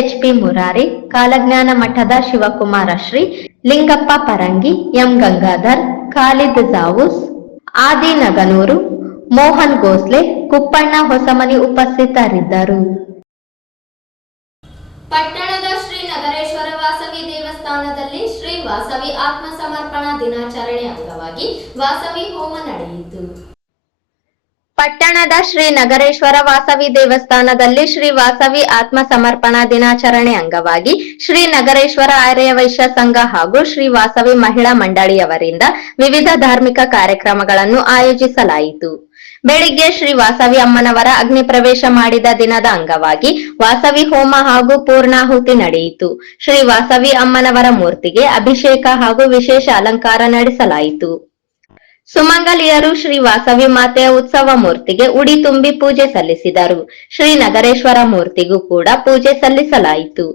H P Murari, Kalajnana ಮಠದ ಶಿವಕುಮಾರ ಶ್ರೀ, ಲಿಂಗಪ್ಪ ಪರಂಗಿ, ಎಂ ಗಂಗಾಧರ್, ಖಾಲಿದ್ ಜಾವೂಸ್, ಆದಿ ನಗನೂರು, ಮೋಹನ್ ಗೋಸ್ಲೆ, ಕುಪ್ಪಣ್ಣ ಹೊಸಮನಿ ಉಪಸ್ಥಿತರಿದ್ದರು. ಪಟ್ಟಣದ ಶ್ರೀ ನಗರೇಶ್ವರ ವಾಸವಿ ದೇವಸ್ಥಾನದಲ್ಲಿ ಶ್ರೀ ವಾಸವಿ ಆತ್ಮ ಸಮರ್ಪಣಾ ದಿನಾಚರಣೆ ಅಂಗವಾಗಿ ವಾಸವಿ ಹೋಮ ನಡೆಯಿತು. ಪಟ್ಟಣದ ಶ್ರೀ ನಗರೇಶ್ವರ ವಾಸವಿ ದೇವಸ್ಥಾನದಲ್ಲಿ ಶ್ರೀ ವಾಸವಿ ಆತ್ಮ ಸಮರ್ಪಣಾ ದಿನಾಚರಣೆ ಅಂಗವಾಗಿ ಶ್ರೀ ನಗರೇಶ್ವರ ಆರ್ಯವೈಶ್ಯ ಸಂಘ ಹಾಗೂ ಶ್ರೀ ವಾಸವಿ ಮಹಿಳಾ ಮಂಡಳಿಯವರಿಂದ ವಿವಿಧ ಧಾರ್ಮಿಕ ಕಾರ್ಯಕ್ರಮಗಳನ್ನು ಆಯೋಜಿಸಲಾಯಿತು. ಬೆಳಿಗ್ಗೆ ಶ್ರೀ ವಾಸವಿ ಅಮ್ಮನವರ ಅಗ್ನಿ ಪ್ರವೇಶ ಮಾಡಿದ ದಿನದ ಅಂಗವಾಗಿ ವಾಸವಿ ಹೋಮ ಹಾಗೂ ಪೂರ್ಣಾಹುತಿ ನಡೆಯಿತು. ಶ್ರೀ ವಾಸವಿ ಅಮ್ಮನವರ ಮೂರ್ತಿಗೆ ಅಭಿಷೇಕ ಹಾಗೂ ವಿಶೇಷ ಅಲಂಕಾರ ನಡೆಸಲಾಯಿತು. ಸುಮಂಗಲಿಯರು ಶ್ರೀ ವಾಸವಿ ಮಾತೆಯ ಉತ್ಸವ ಮೂರ್ತಿಗೆ ಉಡಿ ತುಂಬಿ ಪೂಜೆ ಸಲ್ಲಿಸಿದರು. ಶ್ರೀ ನಗರೇಶ್ವರ ಮೂರ್ತಿಗೂ ಕೂಡ ಪೂಜೆ ಸಲ್ಲಿಸಲಾಯಿತು.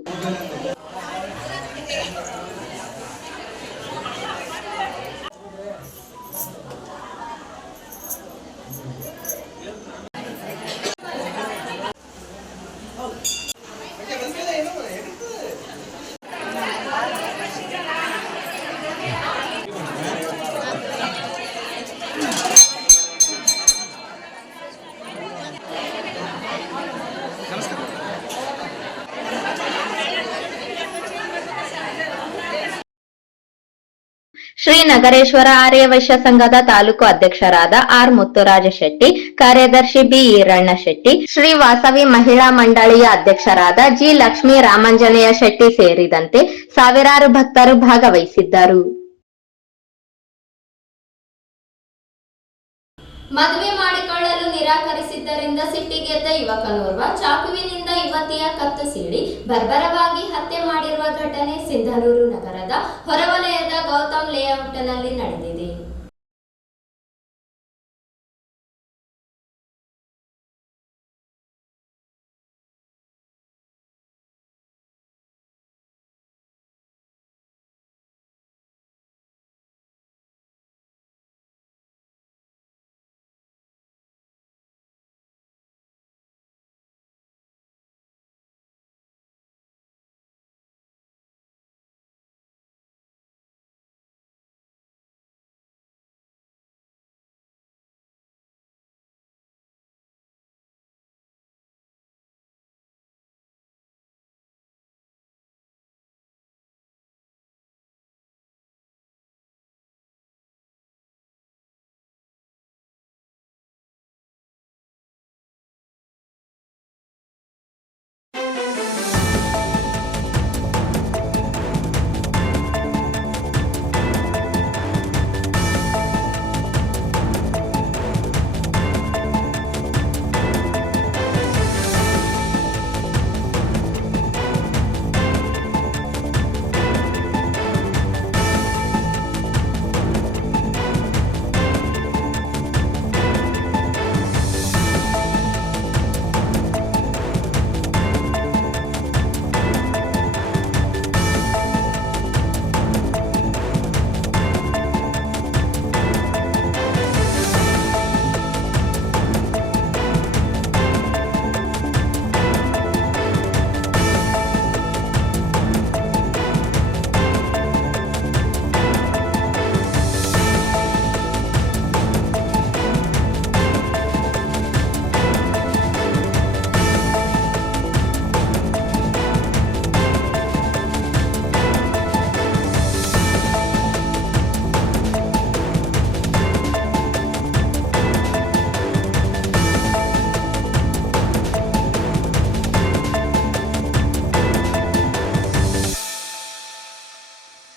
ಶ್ರೀ ನಗರೇಶ್ವರ ಆರ್ಯವೈಶ್ಯ ಸಂಘದ ತಾಲೂಕು ಅಧ್ಯಕ್ಷರಾದ ಆರ್ ಮುತ್ತುರಾಜ ಶೆಟ್ಟಿ, ಕಾರ್ಯದರ್ಶಿ ಬಿ ಈರಣ್ಣ ಶೆಟ್ಟಿ, ಶ್ರೀ ವಾಸವಿ ಮಹಿಳಾ ಮಂಡಳಿಯ ಅಧ್ಯಕ್ಷರಾದ ಜಿ ಲಕ್ಷ್ಮೀ ರಾಮಾಂಜನೇಯ ಶೆಟ್ಟಿ ಸೇರಿದಂತೆ ಸಾವಿರಾರು ಭಕ್ತರು ಭಾಗವಹಿಸಿದ್ದರು. ಮದುವೆ ಮಾಡಿಕೊಳ್ಳಲು ನಿರಾಕರಿಸಿದ್ದರಿಂದ ಸಿಟ್ಟಿಗೆದ್ದ ಯುವಕನೋರ್ವ ಚಾಕುವಿನಿಂದ ಯುವತಿಯ ಕತ್ತು ಸೀಳಿ ಬರ್ಬರವಾಗಿ ಹತ್ಯೆ ಮಾಡಿರುವ ಘಟನೆ ಸಿಂಧನೂರು ನಗರದ ಹೊರವಲಯದ ಗೌತಮ್ ಲೇಔಟ್ನಲ್ಲಿ ನಡೆದಿದೆ.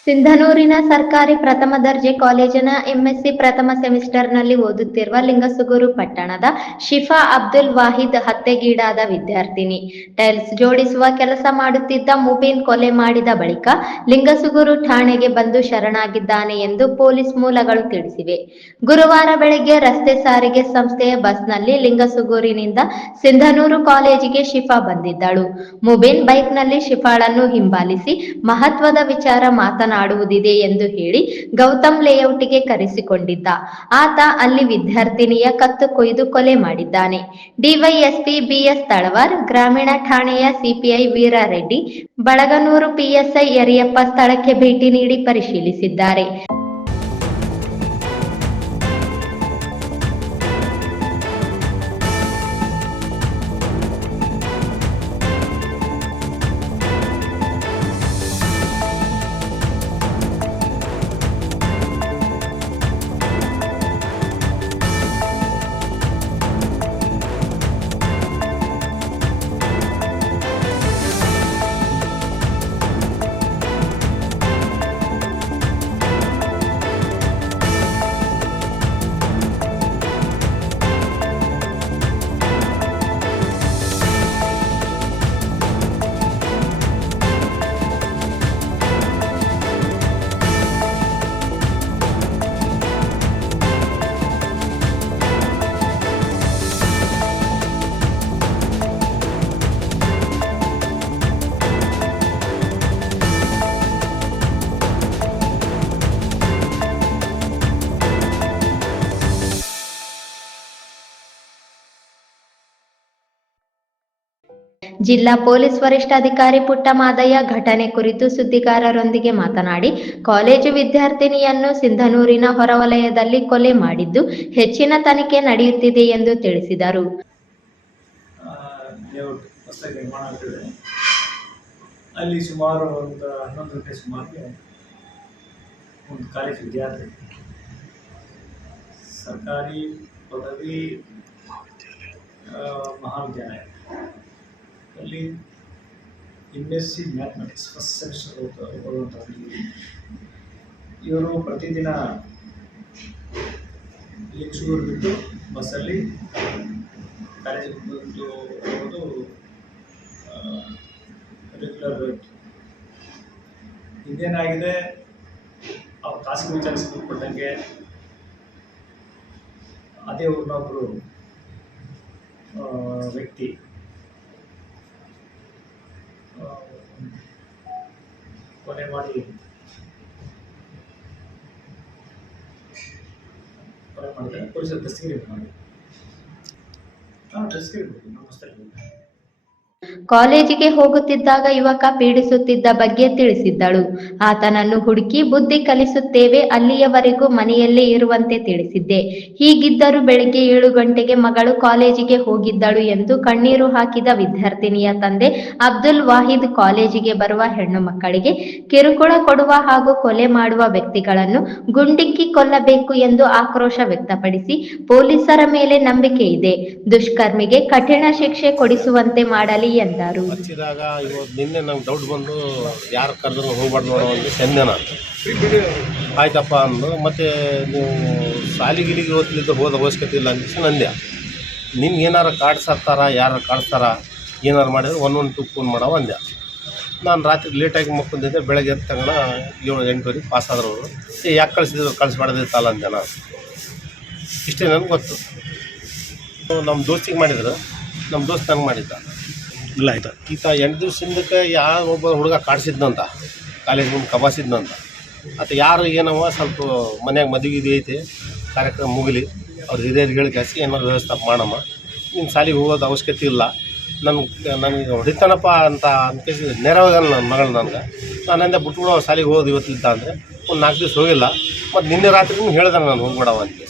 ಸಿಂಧನೂರಿನ ಸರ್ಕಾರಿ ಪ್ರಥಮ ದರ್ಜೆ ಕಾಲೇಜಿನ ಎಂಎಸ್ಸಿ ಪ್ರಥಮ ಸೆಮಿಸ್ಟರ್ನಲ್ಲಿ ಓದುತ್ತಿರುವ ಲಿಂಗಸುಗೂರು ಪಟ್ಟಣದ ಶಿಫಾ ಅಬ್ದುಲ್ ವಾಹಿದ್ ಹತ್ಯೆಗೀಡಾದ ವಿದ್ಯಾರ್ಥಿನಿ. ಟೈಲ್ಸ್ ಜೋಡಿಸುವ ಕೆಲಸ ಮಾಡುತ್ತಿದ್ದ ಮುಬೀನ್ ಕೊಲೆ ಮಾಡಿದ ಬಳಿಕ ಲಿಂಗಸುಗೂರು ಠಾಣೆಗೆ ಬಂದು ಶರಣಾಗಿದ್ದಾನೆ ಎಂದು ಪೊಲೀಸ್ ಮೂಲಗಳು ತಿಳಿಸಿವೆ. ಗುರುವಾರ ಬೆಳಗ್ಗೆ ರಸ್ತೆ ಸಾರಿಗೆ ಸಂಸ್ಥೆಯ ಬಸ್ನಲ್ಲಿ ಲಿಂಗಸುಗೂರಿನಿಂದ ಸಿಂಧನೂರು ಕಾಲೇಜಿಗೆ ಶಿಫಾ ಬಂದಿದ್ದಳು. ಮುಬೀನ್ ಬೈಕ್ನಲ್ಲಿ ಶಿಫಾಳನ್ನು ಹಿಂಬಾಲಿಸಿ ಮಹತ್ವದ ವಿಚಾರ ಮಾತನಾಡುವುದಿದೆ ಎಂದು ಹೇಳಿ ಗೌತಮ್ ಲೇಔಟ್ಗೆ ಕರೆಸಿಕೊಂಡಿದ್ದ. ಆತ ಅಲ್ಲಿ ವಿದ್ಯಾರ್ಥಿನಿಯ ಕತ್ತು ಕೊಯ್ದು ಕೊಲೆ ಮಾಡಿದ್ದಾನೆ. ಡಿವೈಎಸ್ಪಿ ಬಿಎಸ್ ತಳವಾರ್, ಗ್ರಾಮೀಣ ಠಾಣೆಯ ಸಿಪಿಐ ವೀರಾರೆಡ್ಡಿ, ಬಳಗನೂರು ಪಿಎಸ್ಐ ಯರಿಯಪ್ಪ ಸ್ಥಳಕ್ಕೆ ಭೇಟಿ ನೀಡಿ ಪರಿಶೀಲಿಸಿದ್ದಾರೆ. ಜಿಲ್ಲಾ ಪೊಲೀಸ್ ವರಿಷ್ಠಾಧಿಕಾರಿ ಪುಟ್ಟಮಾದಯ್ಯ ಘಟನೆ ಕುರಿತು ಸುದ್ದಿಗಾರರೊಂದಿಗೆ ಮಾತನಾಡಿ, ಕಾಲೇಜು ವಿದ್ಯಾರ್ಥಿನಿಯನ್ನು ಸಿಂಧನೂರಿನ ಹೊರವಲಯದಲ್ಲಿ ಕೊಲೆ ಮಾಡಿದ್ದು ಹೆಚ್ಚಿನ ತನಿಖೆ ನಡೆಯುತ್ತಿದೆ ಎಂದು ತಿಳಿಸಿದರು. ಅಲ್ಲಿ ಸುಮಾರು ಒಂದು 11 ಗಂಟೆ ಸುಮಾರಿಗೆ ಒಂದು ಕಾಲೇಜ್ ವಿದ್ಯಾರ್ಥಿ ಸರ್ಕಾರಿ ಪದವಿ ಮಹಾವಿದ್ಯಾಲಯ ಅಲ್ಲಿ MSc ಮ್ಯಾಥಮೆಟಿಕ್ಸ್ ಫಸ್ಟ್ ಸೆಮಿಸ್ಟರ್ ಓದುವಂಥದ್ದು. ಇವರು ಪ್ರತಿದಿನ ಲಿಂಗಸುಗೂರು ಬಿಟ್ಟು ಬಸ್ಸಲ್ಲಿ ಕಾಲೇಜಿಗೆ ಬಂದು ಹೋಗೋದು ರೆಗ್ಯುಲರ್ ರೇಟ್. ಇದೇನಾಗಿದೆ, ಅವ್ರು ಖಾಸಗಿ ವಿಚಾರ ಸಂಬಂಧಪಟ್ಟಂಗೆ ಅದೇ ಊರಿನೊಬ್ಬರು ವ್ಯಕ್ತಿ ಕೊಲೆ ಮಾಡಿದ್ದಾರೆ. ಪೊಲೀಸರು ದಸ್ತಗಿರಿ ಮಾಡಿ ಕಾಲೇಜಿಗೆ ಹೋಗುತ್ತಿದ್ದಾಗ ಯುವಕ ಪೀಡಿಸುತ್ತಿದ್ದ ಬಗ್ಗೆ ತಿಳಿಸಿದ್ದಳು. ಆತನನ್ನು ಹುಡುಕಿ ಬುದ್ಧಿ ಕಲಿಸುತ್ತೇವೆ, ಅಲ್ಲಿಯವರೆಗೂ ಮನೆಯಲ್ಲೇ ಇರುವಂತೆ ತಿಳಿಸಿದ್ದೆ. ಹೀಗಿದ್ದರೂ ಬೆಳಿಗ್ಗೆ 7 ಗಂಟೆಗೆ ಮಗಳು ಕಾಲೇಜಿಗೆ ಹೋಗಿದ್ದಳು ಎಂದು ಕಣ್ಣೀರು ಹಾಕಿದ ವಿದ್ಯಾರ್ಥಿನಿಯ ತಂದೆ ಅಬ್ದುಲ್ ವಾಹಿದ್ ಕಾಲೇಜಿಗೆ ಬರುವ ಹೆಣ್ಣು ಮಕ್ಕಳಿಗೆ ಕಿರುಕುಳ ಕೊಡುವ ಹಾಗೂ ಕೊಲೆ ಮಾಡುವ ವ್ಯಕ್ತಿಗಳನ್ನು ಗುಂಡಿಕ್ಕಿ ಕೊಲ್ಲಬೇಕು ಎಂದು ಆಕ್ರೋಶ ವ್ಯಕ್ತಪಡಿಸಿ, ಪೊಲೀಸರ ಮೇಲೆ ನಂಬಿಕೆ ಇದೆ, ದುಷ್ಕರ್ಮಿಗೆ ಕಠಿಣ ಶಿಕ್ಷೆ ಕೊಡಿಸುವಂತೆ ಮಾಡಲಿ ಎಂದರು. ಹಚ್ಚಿದಾಗ ಇವತ್ತು ನಿನ್ನೆ ನಮ್ಗೆ ಡೌಟ್ ಬಂದು ಯಾರು ಕರೆದ್ರು ಹೋಗ್ಬಾರ್ದು ನೋಡೋ ಒಂದು ಸಂದೇನ ಆಯ್ತಪ್ಪ ಅಂದು, ಮತ್ತು ನೀವು ಸಾಲಿಗಿಲಿಗೆ ಓದ್ಲಿದ್ದು ಹೋದ ಅವಶ್ಯಕತೆ ಇಲ್ಲ ಅಂತ ನಂದ್ಯ. ನಿನ್ಗೆ ಏನಾರು ಕಾಡ್ಸತ್ತಾರ, ಯಾರು ಕಾಡಿಸ್ತಾರ, ಏನಾರು ಮಾಡಿದ್ರೆ 112 ಫೋನ್ ಮಾಡವ ಅಂದ್ಯ. ನಾನು ರಾತ್ರಿ ಲೇಟಾಗಿ ಮಕ್ಕೊಂಡಿದ್ದೆ, ಬೆಳಗ್ಗೆ ಎದ್ದ ತಗೋಣ 7-8 ಪಾಸ್ ಆದ್ರು ಅವರು. ಯಾಕೆ ಕಳಿಸಿದ್ರು, ಕಳಿಸ್ಬಾರ್ದಿತ್ತಲ್ಲ ಅಂದೆ ನಾನು. ಇಷ್ಟೇ ನನಗೆ ಗೊತ್ತು. ನಮ್ಮ ದೋಸ್ತಿಗೆ ಮಾಡಿದ್ರು, ನಮ್ಮ ದೋಸ್ತ್ ನಂಗೆ ಮಾಡಿದ್ದ ಇಲ್ಲ ಆಯ್ತು. ಈತ 8 ದಿವಸದಿಂದಕ್ಕೆ ಯಾವ ಒಬ್ಬ ಹುಡುಗ ಕಾಡಿಸಿದ್ನಂತ, ಕಾಲೇಜ್ ಮುಂದೆ ಕಬಾಸಿದ್ನಂತ. ಮತ್ತು ಯಾರು ಏನವ ಸ್ವಲ್ಪ ಮನ್ಯಾಗ ಮದುವೆ ಐತೆ, ಕಾರ್ಯಕ್ರಮ ಮುಗಲಿ, ಅವ್ರು ಹಿರಿಯರಿಗೆ ಹೇಳಿ ಕಳಿಸಿ ಏನಾದ್ರು ವ್ಯವಸ್ಥೆ ಮಾಡಮ್ಮ, ನಿನ್ನ ಶಾಲೆಗೆ ಹೋಗೋದು ಅವಶ್ಯಕತೆ ಇಲ್ಲ, ನನಗೆ ಹೊಡಿತಾನಪ್ಪ ಅಂತ ಅನ್ಕೇಸಿ ನೆರವಾಗಲ್ಲ ನನ್ನ ಮಗಳು. ನನಗೆ ನಾನು ಅಂದೆ ಬಿಟ್ಬಿಡೋ ಶಾಲೆಗೆ ಹೋಗೋದು ಇವತ್ತಿದ್ದ ಅಂದರೆ ಒಂದು 4 ದಿವಸ ಹೋಗಿಲ್ಲ. ಮತ್ತು ನಿನ್ನೆ ರಾತ್ರಿನೂ ಹೇಳ್ದೆ ನಾನು ಹೋಗ್ಬಿಡವ ಅಂತ.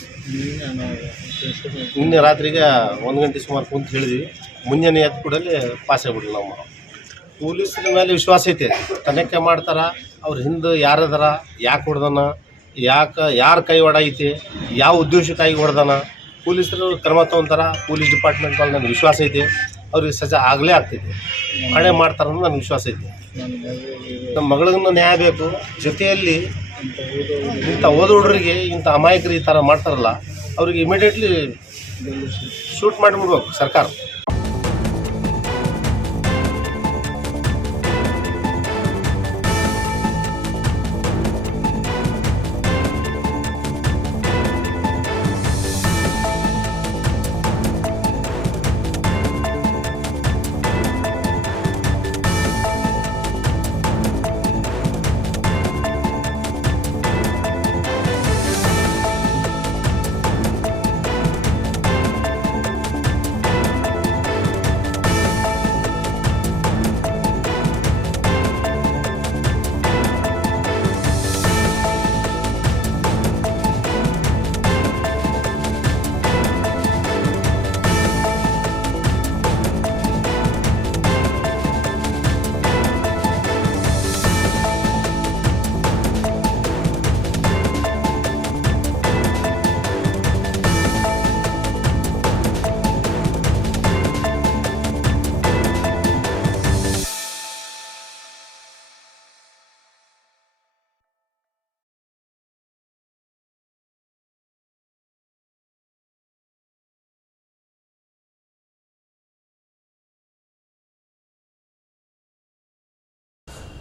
ನಿನ್ನೆ ರಾತ್ರಿಗೆ 1 ಗಂಟೆ ಸುಮಾರು ಕುಂತು ಹೇಳಿದ್ವಿ. ಮುಂಜಾನೆ ಎದ್ದು ಕೂಡಲೇ ಪಾಸ್ ಆಗಿಬಿಡ್ಲಿ. ನಮ್ಮ ಪೊಲೀಸರ ಮೇಲೆ ವಿಶ್ವಾಸ ಐತೆ, ತನಿಖೆ ಮಾಡ್ತಾರೆ. ಅವ್ರ ಹಿಂದೆ ಯಾರದಾರ, ಯಾಕೆ ಹೊಡೆದಾನ, ಯಾರ ಕೈ ಹೊಡೈತಿ, ಯಾವ ಉದ್ದೇಶಕ್ಕಾಗಿ ಹೊಡೆದಾನ, ಪೊಲೀಸರು ಕ್ರಮ ತೊಗೊತಾರ. ಪೊಲೀಸ್ ಡಿಪಾರ್ಟ್ಮೆಂಟ್ ಮೇಲೆ ನನಗೆ ವಿಶ್ವಾಸ ಐತೆ. ಅವ್ರಿಗೆ ಸಜಾ ಆಗಲೇ ಆಗ್ತೈತಿ, ಮಾಡೇ ಮಾಡ್ತಾರೆ ಅನ್ನೋ ನನಗೆ ವಿಶ್ವಾಸ ಐತಿ. ನಮ್ಮ ಮಗಳಿಗೂ ನ್ಯಾಯ ಬೇಕು. ಜೊತೆಯಲ್ಲಿ ಇಂಥ ಓದೋ ಹುಡುಗರಿಗೆ ಇಂಥ ಅಮಾಯಕರು ಈ ಥರ ಮಾಡ್ತಾರಲ್ಲ, ಅವ್ರಿಗೆ ಇಮಿಡಿಯೇಟ್ಲಿ ಶೂಟ್ ಮಾಡಿಬಿಡ್ಬೇಕು ಸರ್ಕಾರ.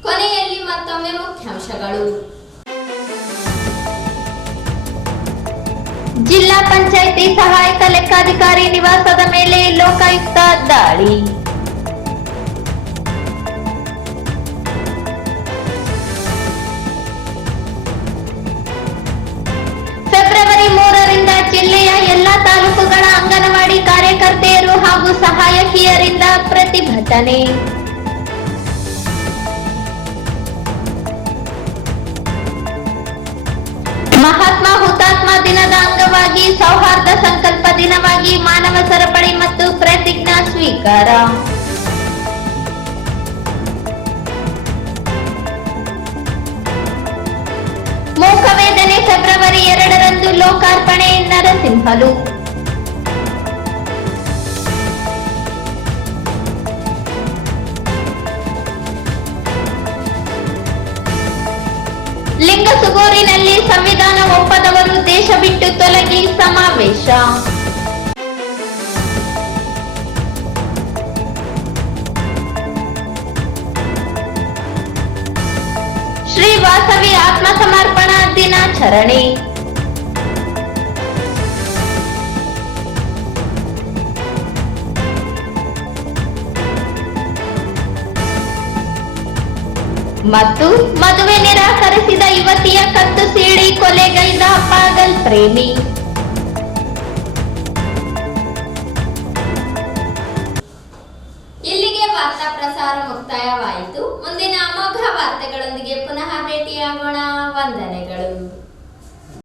ಕೊನೆಯಲ್ಲಿ ಮತ್ತೊಮ್ಮೆ ಮುಖ್ಯಾಂಶಗಳು. ಜಿಲ್ಲಾ ಪಂಚಾಯಿತಿ ಸಹಾಯಕ ಲೆಕ್ಕಾಧಿಕಾರಿ ನಿವಾಸದ ಮೇಲೆ ಲೋಕಾಯುಕ್ತ ದಾಳಿ. ಫೆಬ್ರವರಿ 3ರಿಂದ ಜಿಲ್ಲೆಯ ಎಲ್ಲಾ ತಾಲೂಕುಗಳ ಅಂಗನವಾಡಿ ಕಾರ್ಯಕರ್ತೆಯರು ಹಾಗೂ ಸಹಾಯಕಿಯರಿಂದ ಪ್ರತಿಭಟನೆ. ಮಹಾತ್ಮ ಹುತಾತ್ಮ ದಿನದ ಅಂಗವಾಗಿ ಸೌಹಾರ್ದ ಸಂಕಲ್ಪ ದಿನವಾಗಿ ಮಾನವ ಸರಪಳಿ ಮತ್ತು ಪ್ರತಿಜ್ಞಾ ಸ್ವೀಕಾರ. ಮೂಕವೇದನೆ ಫೆಬ್ರವರಿ 2ರಂದು ಲೋಕಾರ್ಪಣೆ ನರಸಿಂಹಲು. ಲಿಂಗಸುಗೂರಿನಲ್ಲಿ ಸಂವಿಧಾನ ಒಪ್ಪದವರು ದೇಶ ಬಿಟ್ಟು ತೊಲಗಿ ಸಮಾವೇಶ. ಶ್ರೀ ವಾಸವಿ ಆತ್ಮ ಸಮರ್ಪಣಾ ದಿನಾಚರಣೆ. ಮತ್ತು ಮದುವೆ ನಿರಾಕರಿಸಿದ ಯುವತಿಯ ಕತ್ತು ಸೀಳಿ ಕೊಲೆಗೈದ ಪಾಗಲ್ ಪ್ರೇಮಿ. ಇಲ್ಲಿಗೆ ವಾರ್ತಾ ಪ್ರಸಾರ ಮುಕ್ತಾಯವಾಯಿತು. ಮುಂದಿನ ಅಮೋಘ ವಾರ್ತೆಗಳೊಂದಿಗೆ ಪುನಃ ಭೇಟಿಯಾಗೋಣ. ವಂದನೆಗಳು.